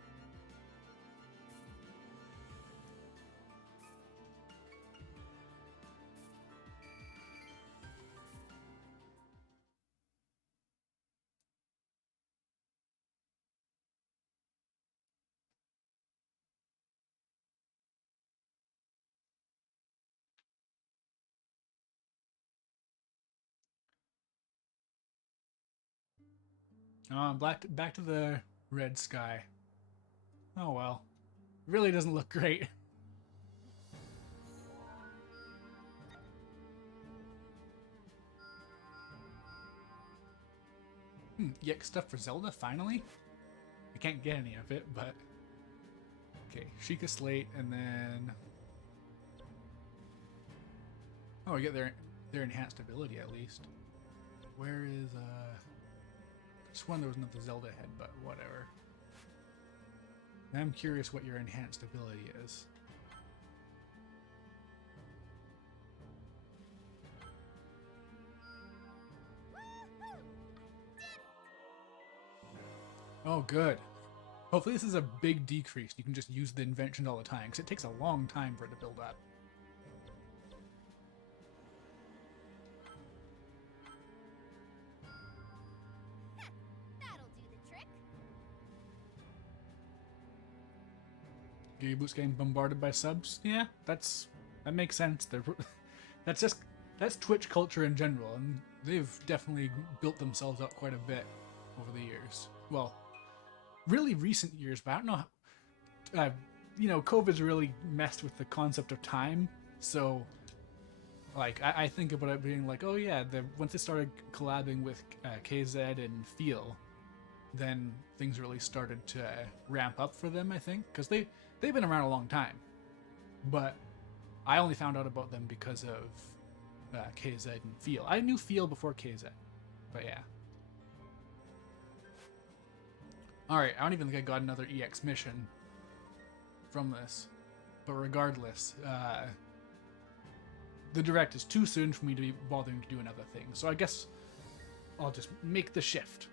Back to the red sky. Oh well. Really doesn't look great. EX stuff for Zelda, finally? I can't get any of it, but... Okay, Sheikah Slate, and then... Oh, we get their enhanced ability, at least. Where is, just one there was another Zelda head, but whatever. I'm curious what your enhanced ability is. Oh, good. Hopefully this is a big decrease. You can just use the invention all the time, because it takes a long time for it to build up. That'll do the trick. Giga Boots getting bombarded by subs? Yeah, that makes sense. That's Twitch culture in general, and they've definitely built themselves up quite a bit over the years. Well, really recent years, but I don't know. COVID's really messed with the concept of time. So, like, I think about it being like, oh yeah, once they started collabing with KZ and Feel, then things really started to ramp up for them. I think because they've been around a long time, but I only found out about them because of KZ and Feel. I knew Feel before KZ, but yeah. Alright, I don't even think I got another EX mission from this. But regardless, the direct is too soon for me to be bothering to do another thing. So I guess I'll just make the shift.